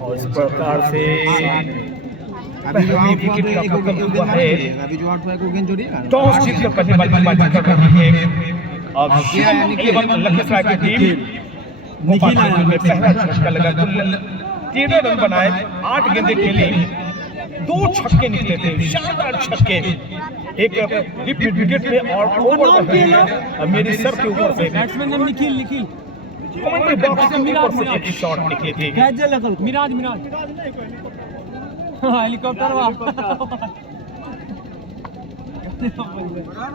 और इस प्रकार से अभी जो पहली आउट हुआ विकेट तो का एक खत्म गेंद हुआ मार है। दीजिएगा। अभी जो आउट हुआ है, एक गेंद जोड़िएगा। टॉस जीतकर पहले बल्लेबाजी कर रही है अब शिवम इलेवन लखीसराय की टीम। निखिल आया में पहला झटका लगा, कुल 13 रन बनाए, 8 गेंदें खेली, 2 छक्के निकले थे, शानदार छक्के। एक विकेट में और ओवर मेरी सर के ऊपर से बैट्समैन नाम निखिल कमेंट्री बॉक्स के ऊपर से एक शॉट निकली थी। मिराज हेलीकॉप्टर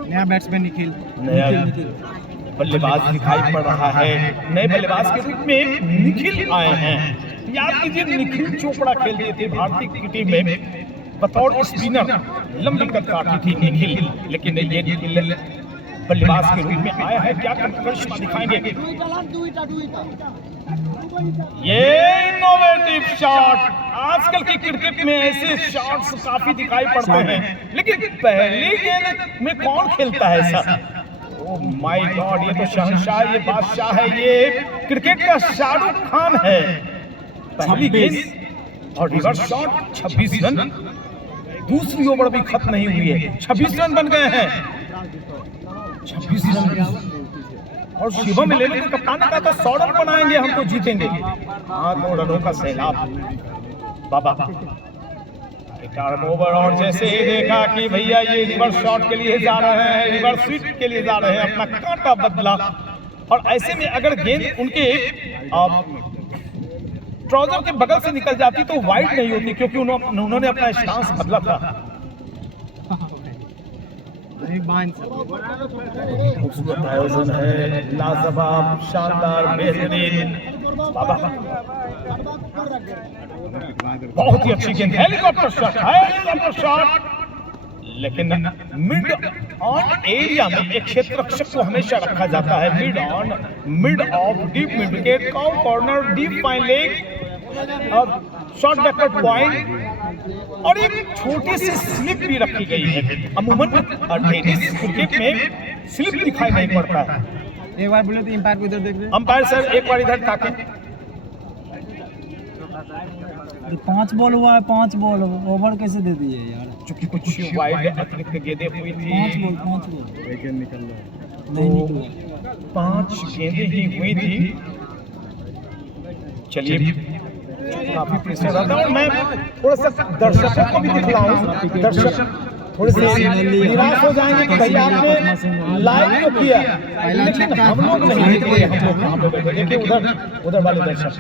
नया बैट्समैन निखिल बल्लेबाज दिखाई पड़ रहा है। नए बल्लेबाज के रूप में निखिल आए हैं। याद कीजिए, निखिल चोपड़ा खेलते थे भारतीय की टीम में बतौर स्पिनर, लंबी कद काटी थी निखिल, लेकिन ये निखिल बल्लेबाज के रूप में आया है। क्या करिश्मा दिखाएंगे? ये इनोवेटिव शॉट, आजकल की क्रिकेट में ऐसे शॉट्स काफी दिखाई पड़ते हैं, लेकिन पहली गेंद में कौन खेलता है ऐसा? ओह माय गॉड, ये तो शहंशाह, ये बादशाह है, ये क्रिकेट का शाहरुख खान है। पहली गेंद और रिवर्स शॉट, 26 रन। दूसरी ओवर भी खत्म नहीं हुई है, 26 रन बन गए हैं। 26 रन और शिवम इलेवन के कप्तान ने कहा था 100 रन बनाएंगे हम तो जीतेंगे। 8 रनों का सैलाब बाबा। 11 ओवर और जैसे ही देखा कि भैया ये रिवर्स शॉट के लिए जा रहे हैं, रिवर्स स्वीप के लिए जा रहे हैं, अपना कांटा बदला। और ऐसे में अगर गेंद उनके ट्राउजर के बगल से निकल जाती तो वाइड नहीं होती, क्योंकि उन्होंने अपना स्टांस बदला था। खूबसूरत आयोजन है, लाजवाब, शानदार, बेहतरीन बाबा। बहुत ही अच्छी गेंद, हेलीकॉप्टर शॉट, लेकिन मिड ऑन एरिया में एक क्षेत्र रक्षक को हमेशा रखा जाता है। Mid of deep mid wicket, corner, deep fine leg, short backward point और एक छोटी सी स्लिप भी रखी गई है। अमूमन टेनिस क्रिकेट में स्लिप दिखाई नहीं पड़ता है। एक बार बोले तो अंपायर को इधर देख रहे। अंपायर सर एक बार इधर ताके। 5 बॉल हुआ है, 5 बॉल ओवर कैसे दे दिए यार? चूंकि कुछ वाइड अतिरिक्त गेंदें हुई थी, 5 बॉल एक गेंद निकल रहा नहीं निकला, 5 गेंदें ही हुई थी। चलिए, काफी प्रेशर रहता है और मैं थोड़ा सा दर्शकों को भी दिखलाऊं। दर्शक थोड़े से निराश हो जाएंगे कि भैया आपने लाइव तो किया, लेकिन हम लोग नहीं थे। हम लोग कहाँ पे बैठे? देखिए उधर वाले दर्शक,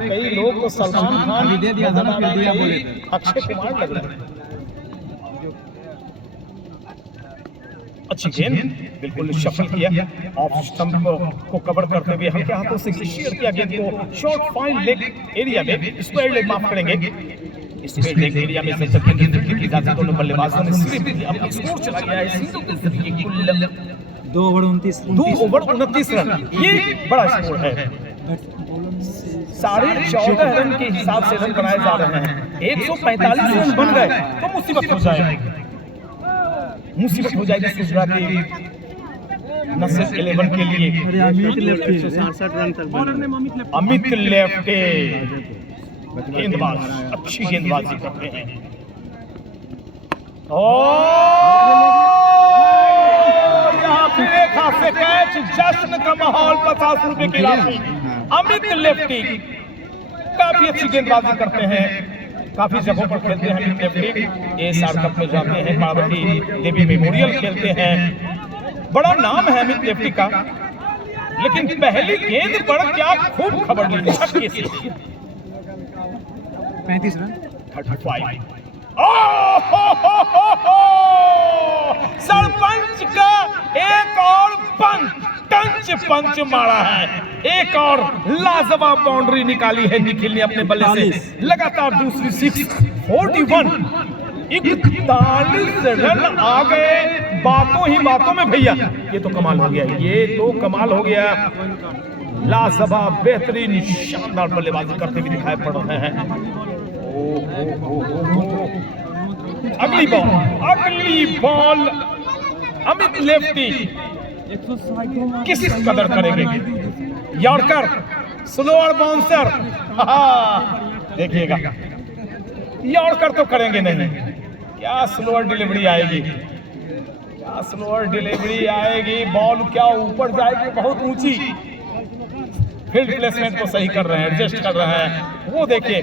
कई लोग तो सलमान खान दे दिया था ना, फिर दिया बोले अक्षय कुमार लग रहे हैं। अच्छी गेंद, बिल्कुल शफल किया, ऑफ स्टंप को कवर करते हुए हल्के हाथों से शेयर किया गेंद को शॉर्ट फाइन लेग एरिया में, स्क्वायर लेग माफ करेंगे, स्क्वायर लेग एरिया में से जब गेंद की जाती है दोनों बल्लेबाजों ने स्लिप अपना स्कोर चला गया है सीधों के जरिए कुल 2 ओवर 29 रन। ये बड़ा स्कोर है। 14.5 रन के हिसाब से रन बनाए जा रहे हैं। 145 रन बन गए तो मुसीबत हो जाएगी, मुसीबत हो जाएगी गुजराती नसर 11 के लिए। अमित लेफ्टे गेंदबाज अच्छी गेंदबाजी करते हैं और यहाँ पे रेखा से कैच, जश्न का माहौल, 50 रुपए की राशि। अमित लेफ्टी काफी अच्छी गेंदबाजी करते हैं, काफी जगहों पर खेलते हैं अमित लेफ्टी। एसआर कप में जाते हैं, पार्वती देवी मेमोरियल खेलते हैं, बड़ा नाम है अमित लेफ्टी का। लेकिन पहली गेंद पर क्या खूब खबर ली छक्के से। 35 रन 35। सरपंच का एक और पंच मारा है, एक और लाजवाब बाउंड्री निकाली है निखिल ने अपने बल्ले से। लगातार दूसरी 6, 41, 41 रन आ गए बातों ही बातों में भैया। ये तो कमाल हो गया, ये तो कमाल हो गया। लाजवाब बेहतरीन शानदार बल्लेबाजी करते हुए दिखाई पड़ रहे हैं। अगली बॉल अमित लेफ्टी किस कदर करेंगे। यॉर्कर, स्लोअर बाउंसर, देखिएगा यॉर्कर तो करेंगे नहीं, क्या स्लोअर डिलीवरी आएगी, क्या स्लोअर डिलीवरी आएगी, बॉल क्या ऊपर जाएगी बहुत ऊंची। फील्ड प्लेसमेंट को सही कर रहे हैं, एडजस्ट कर रहे हैं। वो देखिए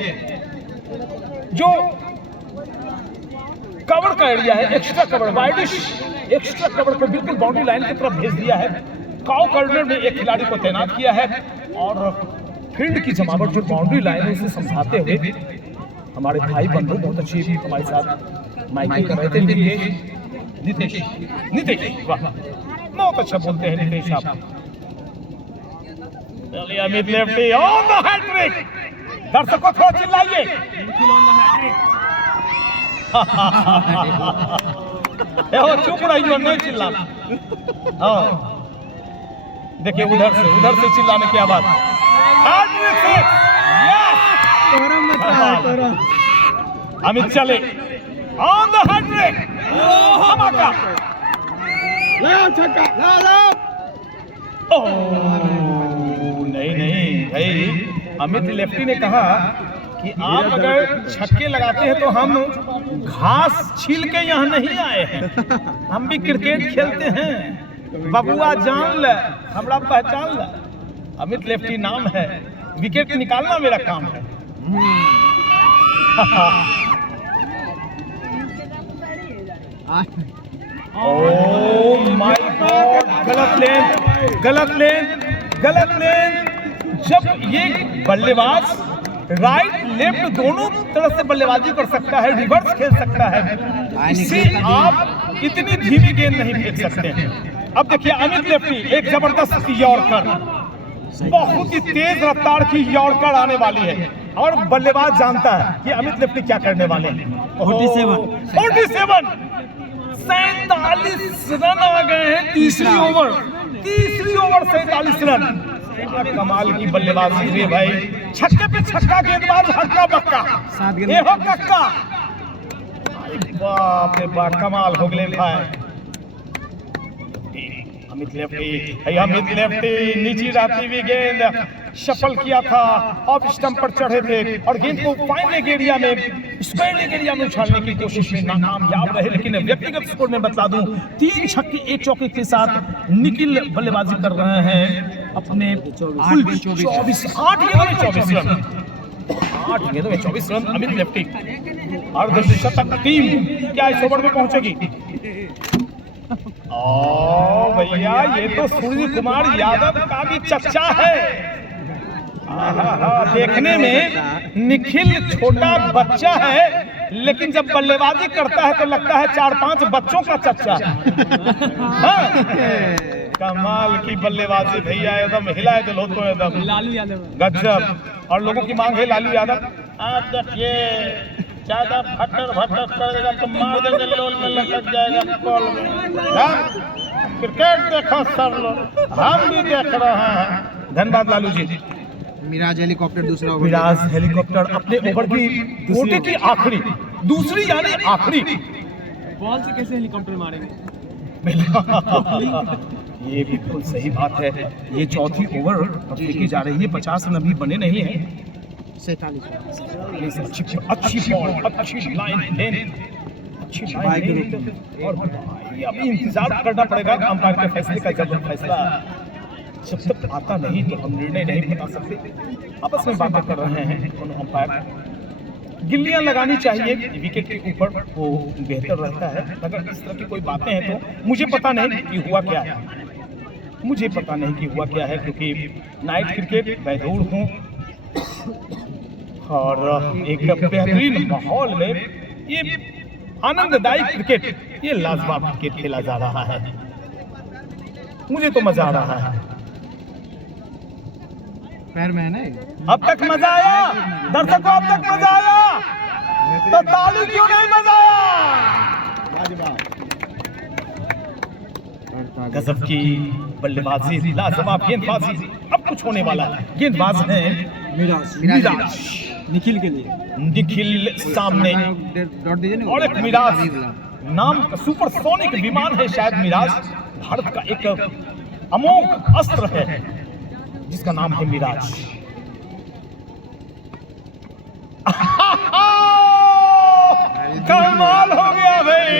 जो कवर का एरिया है, extra cover, widish extra cover को बिल्कुल बाउंड्री लाइन की तरफ भेज दिया है। काउ कॉर्नर में एक खिलाड़ी को तैनात किया है और फील्ड की जमावट जो बाउंड्री लाइन है उसे समझाते हुए हमारे भाई बंधु बहुत अच्छी हमारे साथ माइकिंग कर रहे थे। नीतीश वाह, बहुत अच्छा बोलते हैं नीतीश आप। चलिए Amit lefty on the hat trick, दर्शकों थोड़ा चिल्लाइए। चुप रही हो, नहीं चिल्लाना। हाँ देखिए उधर से चिल्लाने की आवाज। अमित चले ऑन द हैट्रिक, धमाका। नहीं भाई, अमित लेफ्टी ने कहा कि आप अगर छक्के लगाते हैं तो हम घास छील के यहाँ नहीं आए हैं, हम भी क्रिकेट खेलते हैं। बबुआ जान ले, हमरा पहचान ले। अमित लेफ्टी नाम है, विकेट निकालना मेरा काम है। ओह माय गॉड, गलत लेन। जब ये बल्लेबाज राइट लेफ्ट दोनों तरफ से बल्लेबाजी कर सकता है, रिवर्स खेल सकता है, इससे आप इतनी धीमी गेंद नहीं फेंक सकते हैं। अब देखिए अमित लेफ्टी एक जबरदस्त यॉर्कर, बहुत ही तेज रफ्तार की यॉर्कर आने वाली है और बल्लेबाज जानता है कि अमित लेफ्टी क्या करने वाले हैं। 47 रन आ गए हैं तीसरी ओवर 47 रन। कमाल की बल्लेबाजी हुई भाई, छक्के पे छक्का, गेंदबाज हक्का बक्का, ये हो कक्का। बाप रे बाप, कमाल हो गए भाई। अमित लेफ्टी नीचे रहती हुई गेंद शफल किया था, ऑफ स्टंप पर चढ़े थे और गेंद को फाइन लेग एरिया में, स्क्वायर लेग एरिया में उछालने की कोशिश में नाकामयाब रहे। लेकिन व्यक्तिगत स्कोर में बता दूं, 3 छक्के 1 चौके के साथ निखिल बल्लेबाजी कर रहे हैं अपने कुल 8 गेंदों में 24 रन। 8 गेंदों में 24 रन अमित लेफ्टी। अर्धशतक टीम क्या इस ओवर में पहुंचेगी? ओ भैया, ये तो सूर्य कुमार यादव का भी चच्चा है। देखने में निखिल छोटा बच्चा है, लेकिन जब बल्लेबाजी करता है तो लगता है 4-5 बच्चों का चच्चा। कमाल की बल्लेबाजी भैया, एकदम हिलाए दिल हो तो एकदम लालू यादव गजब। और लोगों की मांग है लालू यादव। ये ज्यादा भटक करेगा तो मार देंगे, लोल में लटक जाएगा बॉल में। क्रिकेट देखो सब लोग, हम भी देख रहे हैं। धन्यवाद लालू जी। मिराज हेलीकॉप्टर दूसरा ओवर, मिराज हेलीकॉप्टर अपने ओवर की कोटे की आखिरी, दूसरी यानी आखिरी बॉल से कैसे हेलीकॉप्टर मारेंगे? ये बिल्कुल सही बात है। ये चौथी ओवर फेंकी जा रही है, 50 रन अभी बने नहीं है। 47 अच्छी बॉल, अच्छी लाइन और भाई अभी इंतजार करना पड़ेगा अंपायर के फैसले का। जब फैसला जब तक आता नहीं तो हम निर्णय नहीं बता सकते। आपस में बातें कर रहे हैं दोनों अंपायर। गिल्लियां लगानी चाहिए विकेट के ऊपर, वो बेहतर रहता है। अगर इस तरह की कोई बातें हैं तो मुझे पता नहीं कि हुआ क्या है, क्योंकि नाइट क्रिकेट मैं दूर हूँ और एक बेहतरीन माहौल में ये आनंददायक क्रिकेट, ये लाजवाब क्रिकेट खेला जा रहा है। मुझे तो मजा आ रहा है। पैर में है ना, अब तक मजा आया दर्शकों, अब तक मजा आया तो ताली क्यों नहीं मजा आया? गजब की बल्लेबाजी, लाजवाब गेंदबाजी। अब कुछ होने वाला है। गेंदबाज है मिराज निखिल के लिए, निखिल सामने और एक मिराज नाम का सुपरसोनिक विमान है शायद मिराज। भारत का एक अमोघ अस्त्र है जिसका नाम है मिराज। कमाल हो गया भाई,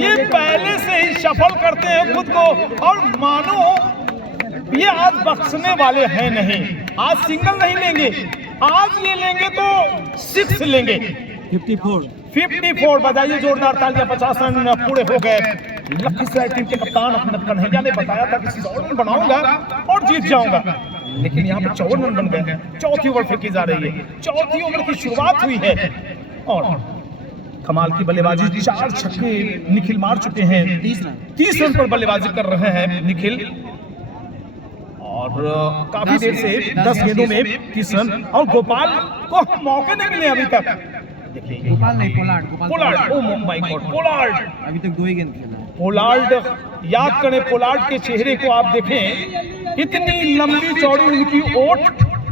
ये पहले से ही सफल करते हैं खुद को, और मानो ये आज बख्शने वाले हैं नहीं। आज सिंगल नहीं लेंगे, आज ये लेंगे तो 6 लेंगे। 54 बजाइए जोरदार तालियां। 50 रन पूरे हो गए। लखीसराय टीम के कप्तान अपने कन्हैया ने बताया था कि 100 रन बनाऊंगा और जीत जाऊंगा, लेकिन यहाँ पे 54 रन बन गए। चौथी ओवर फेंकी जा रही है, चौथी ओवर की शुरुआत हुई है और कमाल की बल्लेबाजी। 4 छक्के निखिल मार चुके हैं। 30 रन पर बल्लेबाजी कर रहे हैं निखिल, और काफी देर से 10 गेंदों में 30 रन। और गोपाल को मौके नहीं मिले अभी तक। देखिए गोपाल नहीं, Pollard. Oh my God, Pollard अभी तक 2 ही गेंद खेला है। पोलार्ड, याद करें पोलार्ड के चेहरे को आप देखें, इतनी लंबी चौड़ी उनकी ओठ,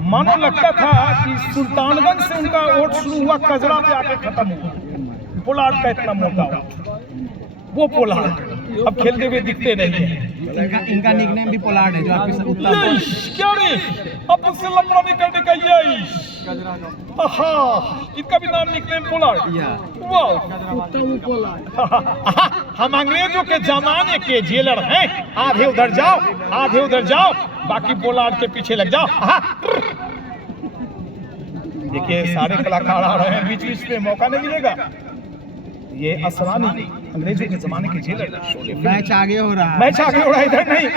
मानो लगता था कि सुल्तानगंज से उनका ओठ शुरू हुआ, कजरा पे आके खत्म हुआ। पोलार्ड का इतना मोटा ओठ, वो पोलार्ड अब खेलते हुए दिखते नहीं है। इनका निकनेम भी पोलार्ड है, जो आपके साथ उत्तर क्या रे, अब उससे लंबा निकलने का यही। इनका भी नाम निकनेम पोलार्ड। हम अंग्रेजों के जमाने के जेलर हैं, आधे उधर जाओ आधे उधर जाओ, बाकी पोलार्ड के पीछे लग जाओ। देखिए सारे कलाकार आ रहे हैं, बीच बीच में मौका नहीं मिलेगा। ये असरानी अंग्रेजों के जमाने के जेलर। मैच आगे हो रहा है, मैच आगे हो रहा है, इधर नहीं।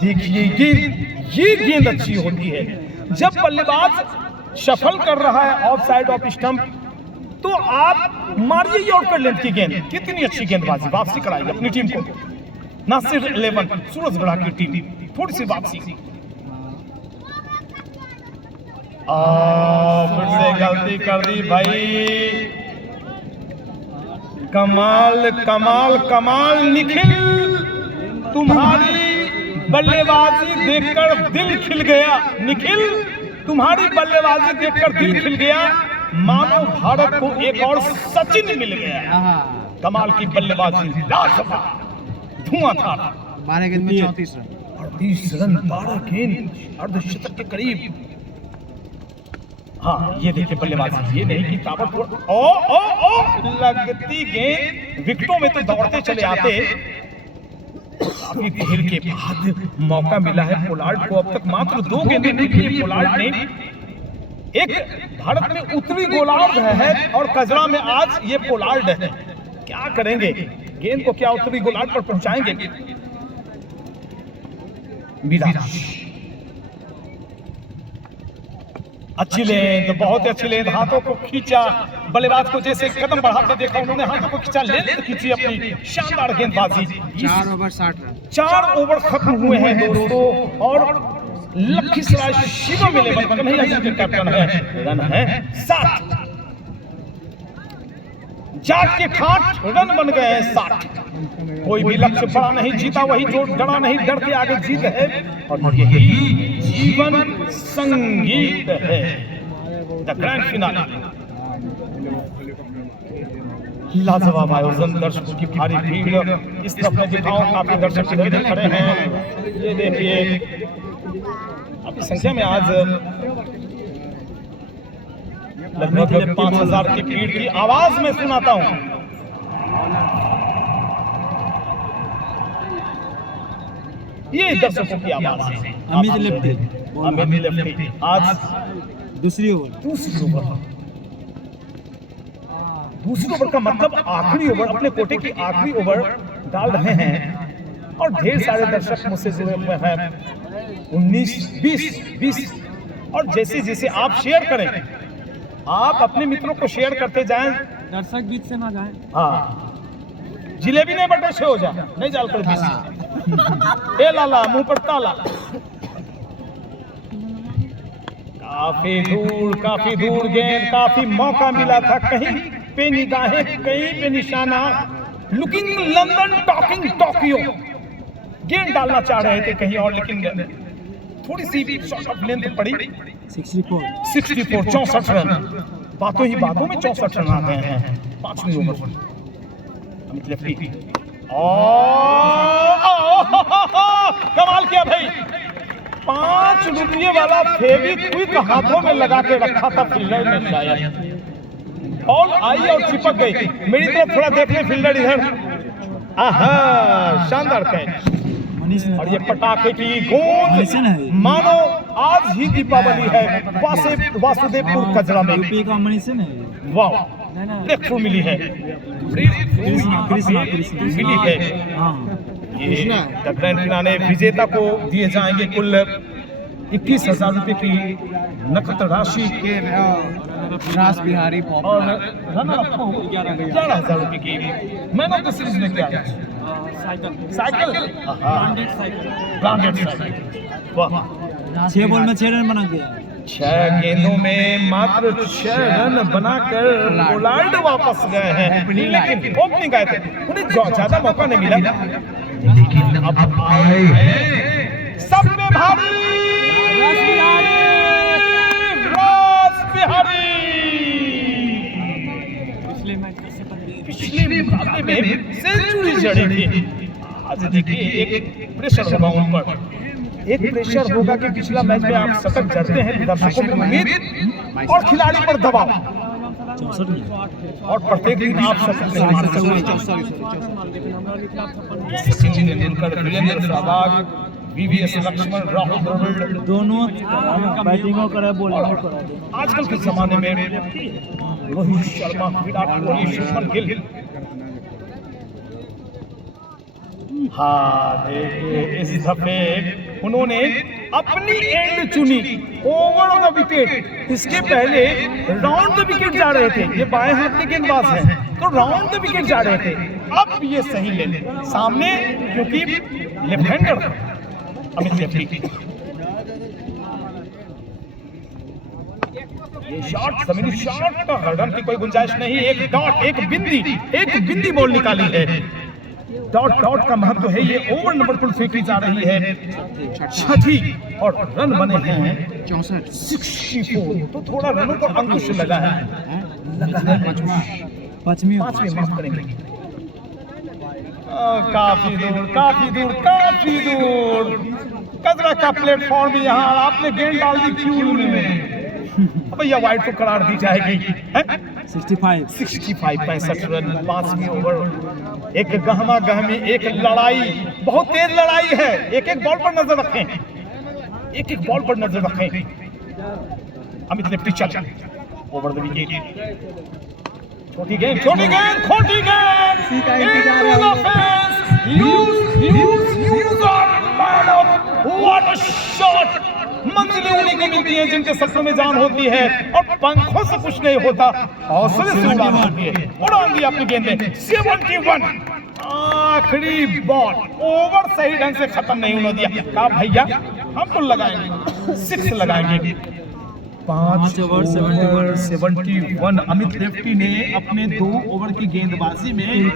देखिए ये गेंद अच्छी होती है जब बल्लेबाज शफल कर रहा है ऑफ साइड ऑफ स्टंप, तो आप मारिए यॉर्कर लेंथ की गेंद। कितनी अच्छी गेंदबाजी, वापसी कराई अपनी टीम को। नासिर 11 सूरजगढ़ की टीम थोड़ी सी वापसी। फिर से गलती कर दी भाई। कमाल कमाल कमाल निखिल, तुम्हारी बल्लेबाजी देखकर दिल खिल गया। निखिल, तुम्हारी बल्लेबाजी देखकर दिल खिल गया, मानो भारत को एक और सचिन मिल गया। कमाल की बल्लेबाजी, लाजवाब, धुआंधार। 12 गेंद में 34 रन। 38 रन, 12 गेंद, अर्धशतक के करीब। हाँ ये देखिए बल्लेबाजी, ये नहीं कि ताबड़तोड़। ओ लगती गेंद विकेटों में तो दौड़ते चले आते। काफी देर के बाद मौका मिला है पोलार्ड को। अब तक मात्र 2 गेंदें निकली पोलार्ड ने। एक भारत में उत्तरी गोलार्ध है और कजरा में आज ये पोलार्ड है। क्या करेंगे, गेंद को क्या उत्तरी गोलार्ध पर पहुंचाएंगे? मिराज, अच्छी लेंथ, बहुत अच्छी लेंथ, हाथों को खींचा। बल्लेबाज को जैसे कदम बढ़ाते देखा उन्होंने, हाथों को खींचा, लेंथ खींची अपनी। शानदार गेंदबाजी। 4 ओवर 60 रन। 4 ओवर खत्म हुए हैं दोस्तों, और लखीसराय शिवा में लेवल कन्हैया जी के कैप्टन है। रन है 60। जाट के ठाठ रन बन गए हैं 60। कोई भी लक्ष्य बड़ा नहीं जीता, वही जो डरा नहीं, डर के आगे जीत है, और यही जीवन संगीत है। The grand finale. लाजवाब आयोजन, दर्शकों की भारी भीड़। इस तरफ मैं दिखाऊं, काफी दर्शक इधर खड़े हैं। ये देखिए आपकी संख्या में आज लगभग 5000 की भीड़ की आवाज में सुनाता हूं। ये दर्शकों की आवाज है। अमित लेफ्टी, अमित लेफ्टी आज दूसरी ओवर। दूसरी ओवर का मतलब आखिरी ओवर, अपने कोटे की आखिरी ओवर डाल रहे हैं, और ढेर सारे दर्शक मुझसे जुड़े हुए हैं। 19, 20, और जैसे जैसे आप शेयर करें, आप अपने मित्रों को शेयर करते जाएं, दर्शक बीच से ना जाए। हाँ, जिलेबी नहीं बटे से हो जाए, नहीं जाल कर बीच। ए लाला मुंह पर ताला। काफी दूर गेंद, काफी मौका मिला था। कहीं पे निगाहें, कहीं पे निशाना। Looking London, talking Tokyo. गेंद डालना चाह रहे थे कहीं और, लेकिन थोड़ी सी भी शॉर्ट ऑफ लेंथ पड़ी। 64 64 रन। बातों ही बातों में 64 रन आ गए हैं 5वीं ओवर। अमित लेफ्टी कमाल किया भाई। 5 रुपये वाला फेविक्विक हाथों में लगा के रखा था फील्डर ने शायद, बॉल आई और चिपक गई। मेरी तरफ थोड़ा देख ले फील्डर इधर। आहा, शानदार कैच। मनीष ने और ये पटाखे की गूंज मानो आज ही दीपावली है वासुदेवपुर कजरा में। यूपी का मनीष है ना। वाह, ब्रेक थ्रू मिली है, कृष्णा मिली है। हाँ ये द ग्रैंड फिनाले विजेता को दिए जाएंगे कुल 21,000 रुपए की नकद राशि के रास बिहारी और पॉपुलर रनर अप को 11,000 रुपए की। मैन ऑफ द सीरीज में क्या है? Cycle, branded cycle. वाह, 6 बॉल में 6 रन बना गया। 6 गेंदों में मात्र 6 रन बनाकर पोलार्ड वापस गए हैं। लेकिन ओपनिंग आए थे, उन्हें ज्यादा मौका नहीं मिला। लेकिन अब आए हैं सब में भारी रास बिहारी। पिछले मुकाबले में सेंचुरी जड़ी थी। आज देखिए एक प्रेशर होगा उन पर, एक प्रेशर होगा कि पिछला मैच में आप शतक जड़ते हैं, दर्शकों में उम्मीद और खिलाड़ी पर दबाव, 64 और प्रत्येक दिन आप शतक नहीं मार सकते। सचिन तेंदुलकर, वीरेंद्र सहवाग, वीवीएस लक्ष्मण, राहुल द्रविड़ दोनों बैटिंगों करे बॉलिंगों करे। आजकल के जमाने में रोहित शर्मा, विराट कोहली, शुभमन गिल। हाँ देखिए, इस दफे उन्होंने अपनी एंड चुनी, ओवर द विकेट। इसके पहले राउंड द विकेट जा रहे थे, ये बाएं हाथ के गेंदबाज हैं, तो राउंड द विकेट जा रहे थे। अब ये सही ले सामने, क्योंकि लेफ्ट हैंडर अमित लेफ्टी। ये शॉट जमीनी शॉट का रन की कोई गुंजाइश नहीं। एक डॉट, एक बिंदी बॉल निकाली है। डॉट का महत्व है। ये ओवर नंबर पर फेंकी जा रही है, 6ठी, और रन बने हैं 64। तो थोड़ा रनों पर अंकुश लगा है, पांचवी माफ करेंगे। काफी दूर कजरा का प्लेटफॉर्म यहाँ। आपने गेंद डाल दी फ्यूल में, भैया वाइड को करार दी जाएगी। 65 रन, 5वीं ओवर। एक गहमा गहमी, एक लड़ाई, बहुत तेज लड़ाई है। एक बॉल पर नजर रखें, एक बॉल पर नजर रखें। अमित लेफ्टी चल ओवर द विकेट। छोटी गेंद, खोटी गेंद। मंजिलें उन्हीं को मिलती हैं जिनके सपनों में जान होती है और पंखों से कुछ नहीं होता, हौसले से उड़ान होती है। उड़ान दिया अपनी गेंदें। 71 आखिरी बॉल, ओवर सही ढंग से खत्म नहीं होने दिया। कहा भैया हम तो लगाएंगे, 6 लगाएंगे। 5 ओवर 71। अमित लेफ्टी ने अपने 2 ओवर की गेंदबाजी में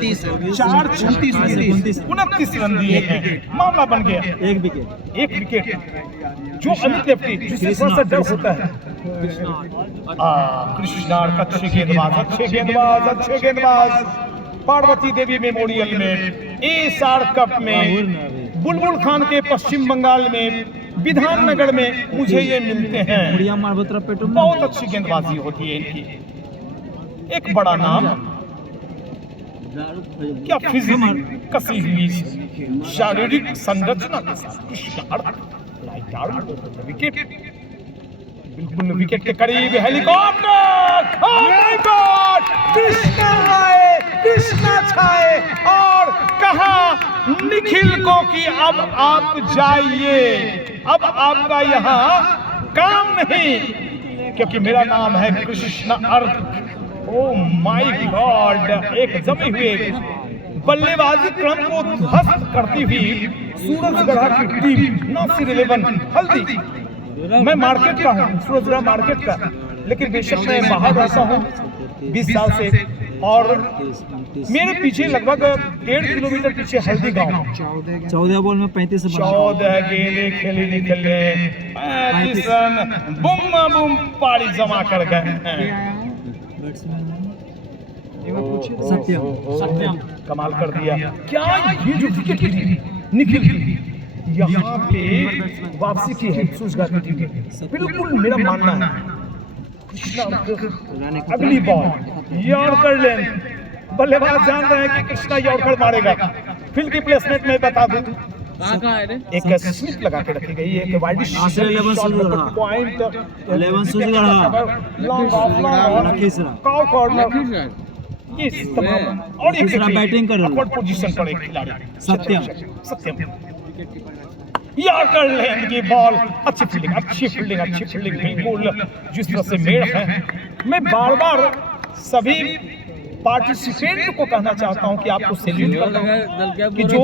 4 36 29 रन दिए हैं। मामला बन गया, एक विकेट। जो अमित लेफ्टी, जिससे थोड़ा सा डर होता है। कृष्णा अच्छे गेंदबाज। पार्वती देवी मेमोरियल में, एसआर कप में, बुलबुल खान के पश्चिम बंगाल में, विधाननगर में मुझे ये मिलते हैं। बहुत अच्छी गेंदबाजी होती है इनकी। एक बड़ा नाम, क्या फिजिक कसी हुई शारीरिक संरचना के साथ। विकेट, बिल्कुल विकेट के करीब। Helicopter, oh my God, Krishna छाए और कहा निखिल को कि अब आप जाइए, अब आपका यहाँ काम नहीं, क्योंकि मेरा नाम है कृष्णा अर्क। ओह माय गॉड, एक जमी हुए बल्लेबाजी क्रम को ध्वस्त करती हुई सूरजगढ़ की टीम, नासिर 11 हल्दी। मैं मार्केट का हूँ, सूरजगढ़ मार्केट का, लेकिन बेशक मैं बाहर रहता हूँ 20 साल से, और मेरे पीछे लगभग 1.5 किलोमीटर पीछे हल्दी गांव। 14 बॉल में 35 गेंदें खेली निकले, 35 रन, बुम पारी जमा कर गए हैं। सत्यम। सत्यम कमाल कर दिया। क्या ये जो विकेट गिरी निखिल की यहाँ पे वापसी की है सूरजगार की टीम ने, बिल्कुल मेरा मानना है कृष्णा अगली बॉल यॉर्कर लेंथ, बल्लेबाज जान रहे हैं कि कृष्णा यॉर्कर मारेगा। फील्ड की प्लेसमेंट में बता दूं एक स्लिप लगा के रखी गई है, एक वाइड आखिर 11 Surajgarh point 11 Surajgarh long off Lakhisarai cow corner ये तमाम और एक तीसरा बैटिंग कर रहा है। अपवर्ड पोजीशन पर एक खिलाड़ी सत्यम। सत्यम यॉर्कर लेंथ की बॉल, अच्छी फील्डिंग बिल्कुल जिस तरह से मेड़ है। मैं बार बार सभी पार्टिसिपेंट को कहना चाहता हूं कि आपको सैल्यूट करता हूं कि जो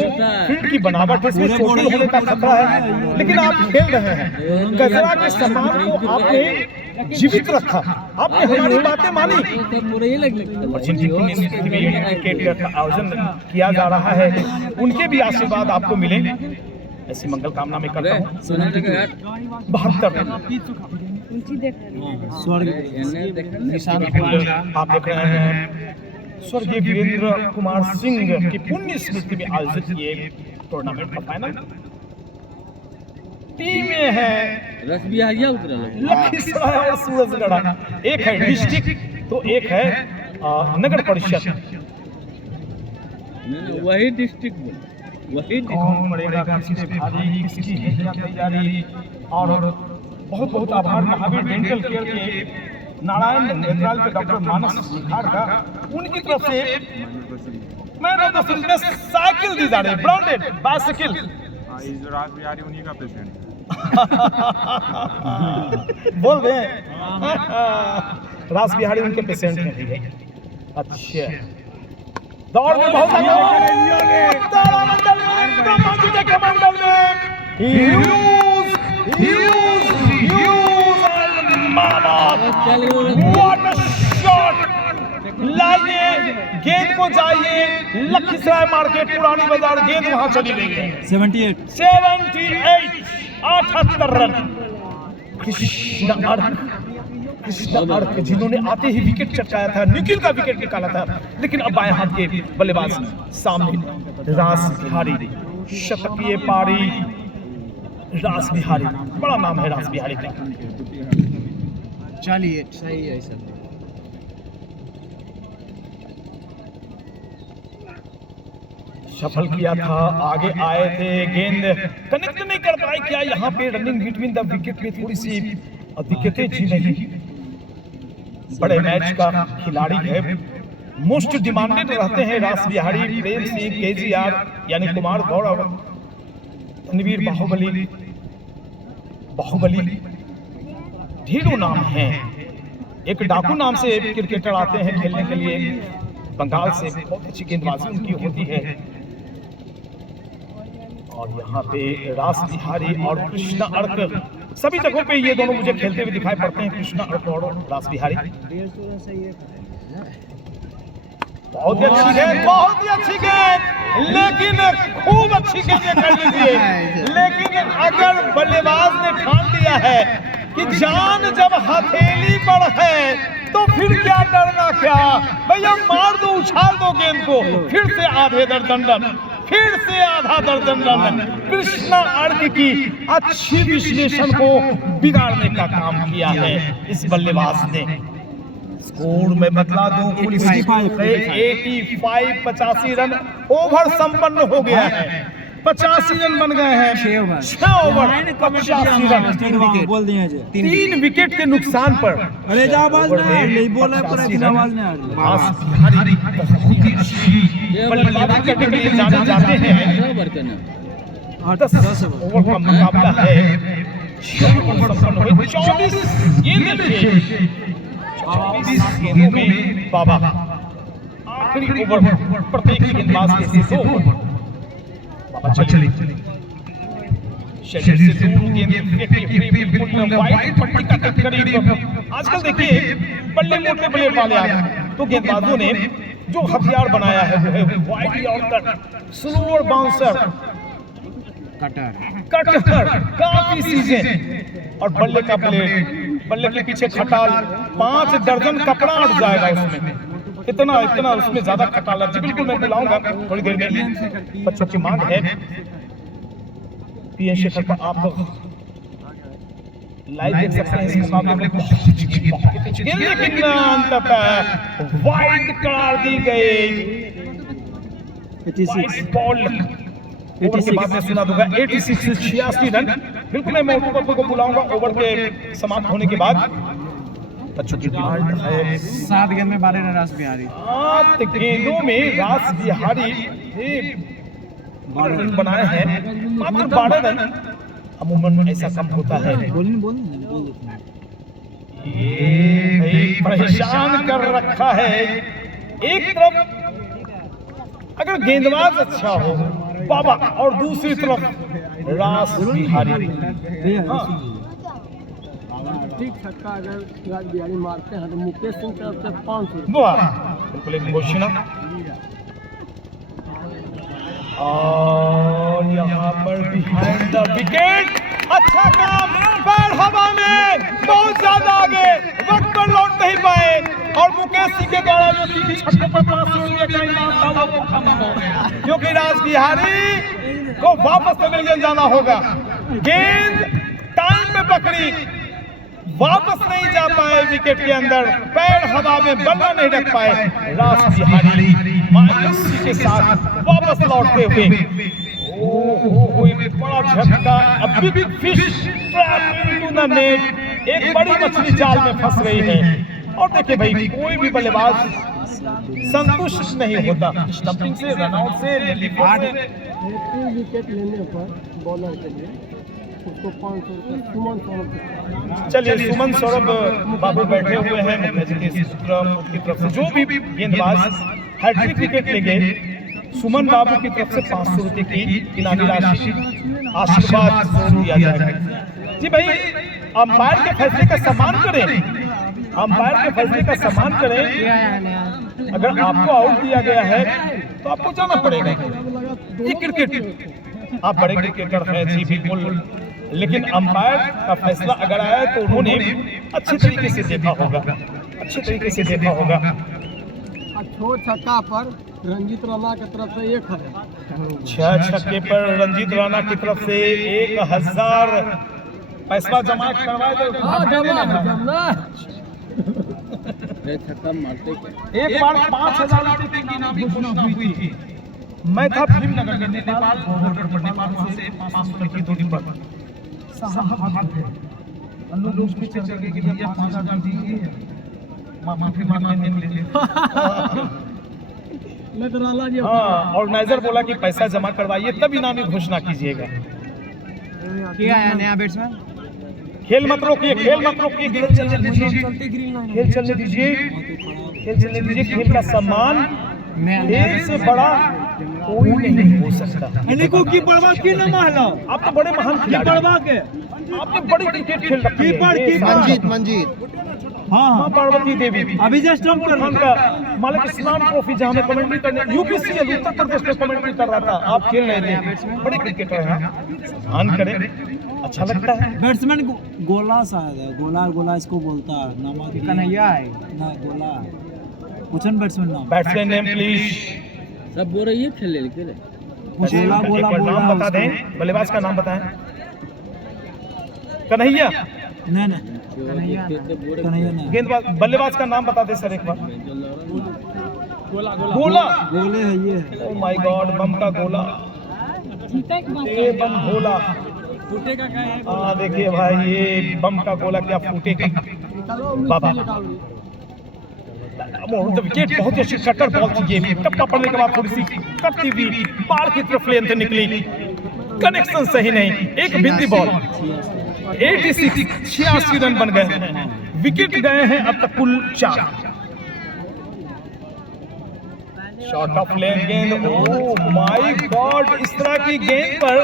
फील्ड की बनावट है उसमें चोटिल होने का खतरा है, लेकिन आप खेल रहे हैं। गजरा के सम्मान को आपने जीवित रखा, आपने हमारी बातें मानी। और जिनकी पुण्यतिथि में क्रिकेट का आयोजन किया जा रहा है उनके भी आशीर्वाद आपको मिले, ऐसी मंगल कामना में करता हूँ। 72 स्वर्ग आप देख रहे हैं स्वर्गीय वीरेंद्र कुमार सिंह की पुण्य स्मृति में आयोजित ये टूर्नामेंट का फाइनल। टीमें हैं लखीसराय और सूरजगढ़, एक है डिस्ट्रिक्ट तो एक है नगर परिषद। वही डिस्ट्रिक्ट कौन मरेगा किसके भारी, किसकी है क्या तैयारी। और बहुत बहुत आभार महावीर डेंटल केयर के नारायण नेत्राल के डॉक्टर मानस निखार का, उनकी तरफ से मैंने तो में साइकिल दी जा रही, ब्रांडेड बाइसिकल। राज बिहारी उन्हीं का पेशेंट बोल दे राज बिहारी उनके पेशेंट हैं भैया। अच्छा दौड़ में बहुत कमंडल में व्हाट अ शॉट, लाइए गेंद को जाइए लखीसराय मार्केट पुरानी बाजार, गेंद वहां चली गई है। 78 78 रन। कृष्णा अर्क जिन्होंने आते ही विकेट चटकाया था, निखिल का विकेट निकाला था, लेकिन अब बाएं हाथ के बल्लेबाज सामने रास बिहारी, शतकीय पारी रास बिहारी, बड़ा नाम है रास बिहारी का। चलिए सही है सर। सफल किया था, आगे आए थे, गेंद कनेक्ट नहीं कर पाए। क्या यहाँ पे रनिंग बिटवीन द विकेट में थोड़ी सी दिक्कतें थी? नहीं, बड़े मैच का खिलाड़ी है, मोस्ट डिमांडेड रहते हैं रास बिहारी, प्रेम सिंह, केजीआर यानी कुमार गौरव, रणवीर बाहुबली ढेरों नाम हैं। एक डाकू नाम से क्रिकेटर आते हैं खेलने के लिए बंगाल से, बहुत अच्छी गेंदबाजी उनकी होती है। और यहाँ पे रास बिहारी और कृष्णा अर्क, सभी जगहों पे ये दोनों मुझे खेलते हुए दिखाई पड़ते हैं, कृष्णा अर्क और रास बिहारी। बहुत ही अच्छी गेंद, बहुत ही अच्छी गेंद, लेकिन खूब अच्छी गेंद कर लीजिए। लेकिन अगर बल्लेबाज ने ठान लिया है कि जान जब हथेली पर है तो फिर क्या डरना, क्या भैया मार दो, उछाल दो गेंद को, फिर से आधे दर्जन रन, फिर से आधा दर्जन रन। कृष्णा अर्क की अच्छी विश्लेषण को बिगाड़ने का काम किया है इस बल्लेबाज ने। स्कोर में बदला दूं, 85 रन ओवर संपन्न हो गया है, 85 रन बन गए हैं, 6 ओवर 85 रन। बोल दिए 3 विकेट के नुकसान पर। अरे जा आवाज नहीं बोला पर आवाज नहीं आ रही। रास बिहारी बहुत ही अच्छी बल्लेबाजी करने के लिए जाने जाते हैं। 10 ओवर का मुकाबला है, 6 ओवर संपन्न हुए, 24 गेंदें खेली, 24 गेंदों में बाबा आखिरी ओवर प्रत्येक गेंदबाज के 2 ओवर। बाबा चलिए शरीर से दूर गेंद बिल्कुल वाइड पट्टी का करीब। आजकल देखिए बल्ले मोटे बल्ले वाले आ गए, तो गेंदबाजों ने जो हथियार बनाया है वो है wide yorker, slower bouncer, cutter, काफी चीजें, और बल्ले का ब्लेड, बल्ले के पीछे खटाल, 5 दर्जन कपड़ा अट जाएगा उसमें। इतना इतना उसमें ज्यादा खटाला। जी बिल्कुल, मैं बुलाऊंगा थोड़ी देर में। बच्चों की मांग है पीएन शेखर पर आप लाइव देख सकते हैं इस मुकाबले में। लेकिन अंततः वाइड करार दी गई। 86 बॉल ओवर के बाद में सुना दूंगा 86 रन। बिल्कुल मैं मोटू पप्पू को बुलाऊंगा ओवर के समाप्त होने के बाद। बच्चों की डिमांड है 7 गेंद में 12 रन रास बिहारी। 7 गेंदों में रास बिहारी रन बनाए हैं, मात्र 12 रन। अमूमन ऐसा कम होता है। बोल देते हैं। ये भाई परेशान कर रखा है। एक तरफ अगर गेंदबाज अच्छा हो बाबा, और दूसरी तरफ रास बिहारी। ठीक छक्का अगर राज बिहारी मारते हैं तो मुकेश सिंह तरफ से 500। वाह, बिल्कुल एक घोषणा। और यहाँ पर बिहाइंड द विकेट अच्छा काम, पैर हवा में बहुत ज्यादा आगे, वक्त पर लौट नहीं पाए। और मुकेश सिंह के द्वारा जो 3 छक्कों पर 500 रुपये का इनाम था वो खत्म हो गया, क्योंकि राज बिहारी को वापस पवेलियन जाना होगा। गेंद टाइम में पकड़ी, वापस नहीं जा पाए विकेट के अंदर, पैर हवा में बल्ला नहीं रख पाए। राज बिहारी मायूसी के साथ वापस लौटते हुए, ओह एक बड़ा झटका, a big fish trap into the net. एक बड़ी मछली जाल में फंस रही है। और देखिए भाई, कोई भी बल्लेबाज संतुष्ट नहीं होता स्टंपिंग से, रनआउट से, रिलीफ से। 3 विकेट लेने पर बॉलर के लिए उसको 500 रुपये सुमन सौरभ। चलिए, सुमन सौरभ बाबू बैठे हुए हैं मुखिया जी की तरफ से। जो भी गेंदबाज हैट्रिक विकेट लेंगे, सुमन बाबू की तरफ से 500 रुपये की इनामी राशि आशीर्वाद स्वरूप दिया जाएगा। जी भाई, अंपायर के फैसले का सम्मान करें, अंपायर के फैसले का सम्मान करें। अगर आपको आउट दिया गया है तो आपको जाना पड़ेगा। ये क्रिकेट, आप बड़े क्रिकेटर हैं जी बिल्कुल, लेकिन अंपायर का फैसला अगर आया तो उन्होंने अच्छे तरीके से देखा होगा, अच्छे तरीके से देखा होगा। छोट छक्का पर रंजीत राणा की तरफ से 1000। 6 छक्के पर रंजीत राणा की तरफ से 1000 पैसा जमा करवाए थे। छक्का मारते एक बार 5000 रुपए की इनामी घोषणा हुई थी। मैं था फिल्म नगर में, नेपाल बॉर्डर पर, नेपाल से 500 की दूरी पर। साहब लोग उसके चर्चा के लिए 5000 दीजिए, माफी मांगने के लिए। हाँ, ऑर्गेनाइजर बोला कि पैसा जमा करवाइए तब इनामी घोषणा कीजिएगा। क्या है नया बैट्समैन? खेल मत रोकिए, खेल मत रोकिए, खेल चलने दीजिए, खेल चलने दीजिए, खेल चलने दीजिए। खेल का सम्मान खेल से बड़ा कोई नहीं हो सकता। की बर्बाद की ना महला, आप तो बड़े महान खिलाड़ी, बर्बाद के आपने बड़ी क्रिकेट खेल रखी है। मंजीत हाँ, पार्वती देवी अभी जस्ट हम खान का मालिक इस्लाम ट्रॉफी, जहाँ में कमेंट्री करने यूपीसीएल उत्तर प्रदेश में कमेंट्री कर रहा था, आप खेल रहे थे। बड़े क्रिकेटर हैं, सम्मान करें, अच्छा लगता है। बैट्समैन गोला शायद है, गोला इसको बोलता है। नाम कन्हैया है ना, गोला कुछन बैट्समैन नाम। Batsman name please. सब बोल रही है खेले गोला गोला नाम बता दें, बल्लेबाज का नाम बताएं। कन्हैया नहीं कन्हैया नहीं, गेंदबाज बल्लेबाज का नाम बता दे सर एक बार। गोला गोले है ये। ओह माय गॉड, बम का गोला, ये बम गोला। हाँ देखिए भाई, ये बम का गोला क्या फूटेगा बाबा। विकेट बहुत ही अच्छी कटर बॉल थी। ये टप्पा पड़ने के बाद थोड़ी सी कटती हुई पार की तरफ लेंथ निकली, कनेक्शन सही नहीं, एक बिंदी बॉल। 86 रन बन गए हैं, विकेट गए हैं अब तक कुल 4। शॉर्ट ऑफ लेन गेंद, ओह माय गॉड, इस तरह की गेंद पर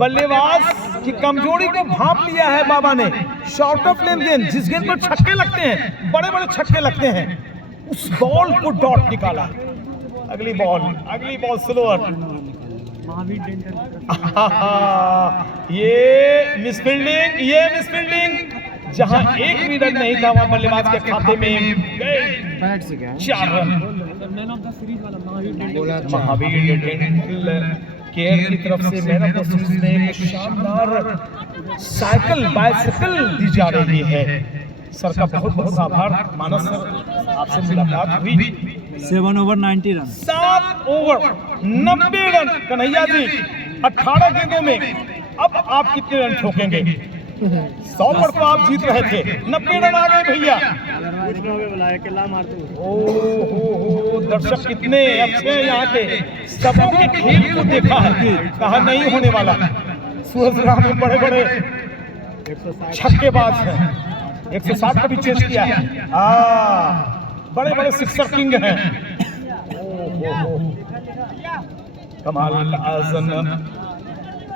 बल्लेबाज की कमजोरी को भांप लिया है बाबा ने। शॉर्ट ऑफ लेन गेंद, जिस गेंद पर छक्के लगते हैं, बड़े बड़े छक्के लगते हैं, उस बॉल को डॉट निकाला। अगली बॉल स्लोअर। ये मिस फील्डिंग, जहां एक भी रन नहीं था वहां बल्लेबाज के खाते में गए बैट से क्या 4 run. Man of the series वाला महावीर महावीर डेंटल केयर की तरफ से मैन ऑफ द सीरीज में एक शानदार बाइसाइकिल दी जा रही है। सर का बहुत बहुत आभार। मानस सर, आपसे मुलाकात हुई। 7 over 90 run. 7 over 90 run Kanhaiya ji 18 गेंदों में। अब आप कितने रन ठोकेंगे? 100 पर तो आप जीत रहे थे, 90 रन आ गए भैया। ओ दर्शक कितने अच्छे हैं यहाँ के, सबों के खेल को देखा है, कहा नहीं होने वाला। सूरज राम में बड़े बड़े छक्केबाज हैं, 160 का भी चेस किया है। बड़े बड़े सिक्सर किंग हैं। कमाल आजम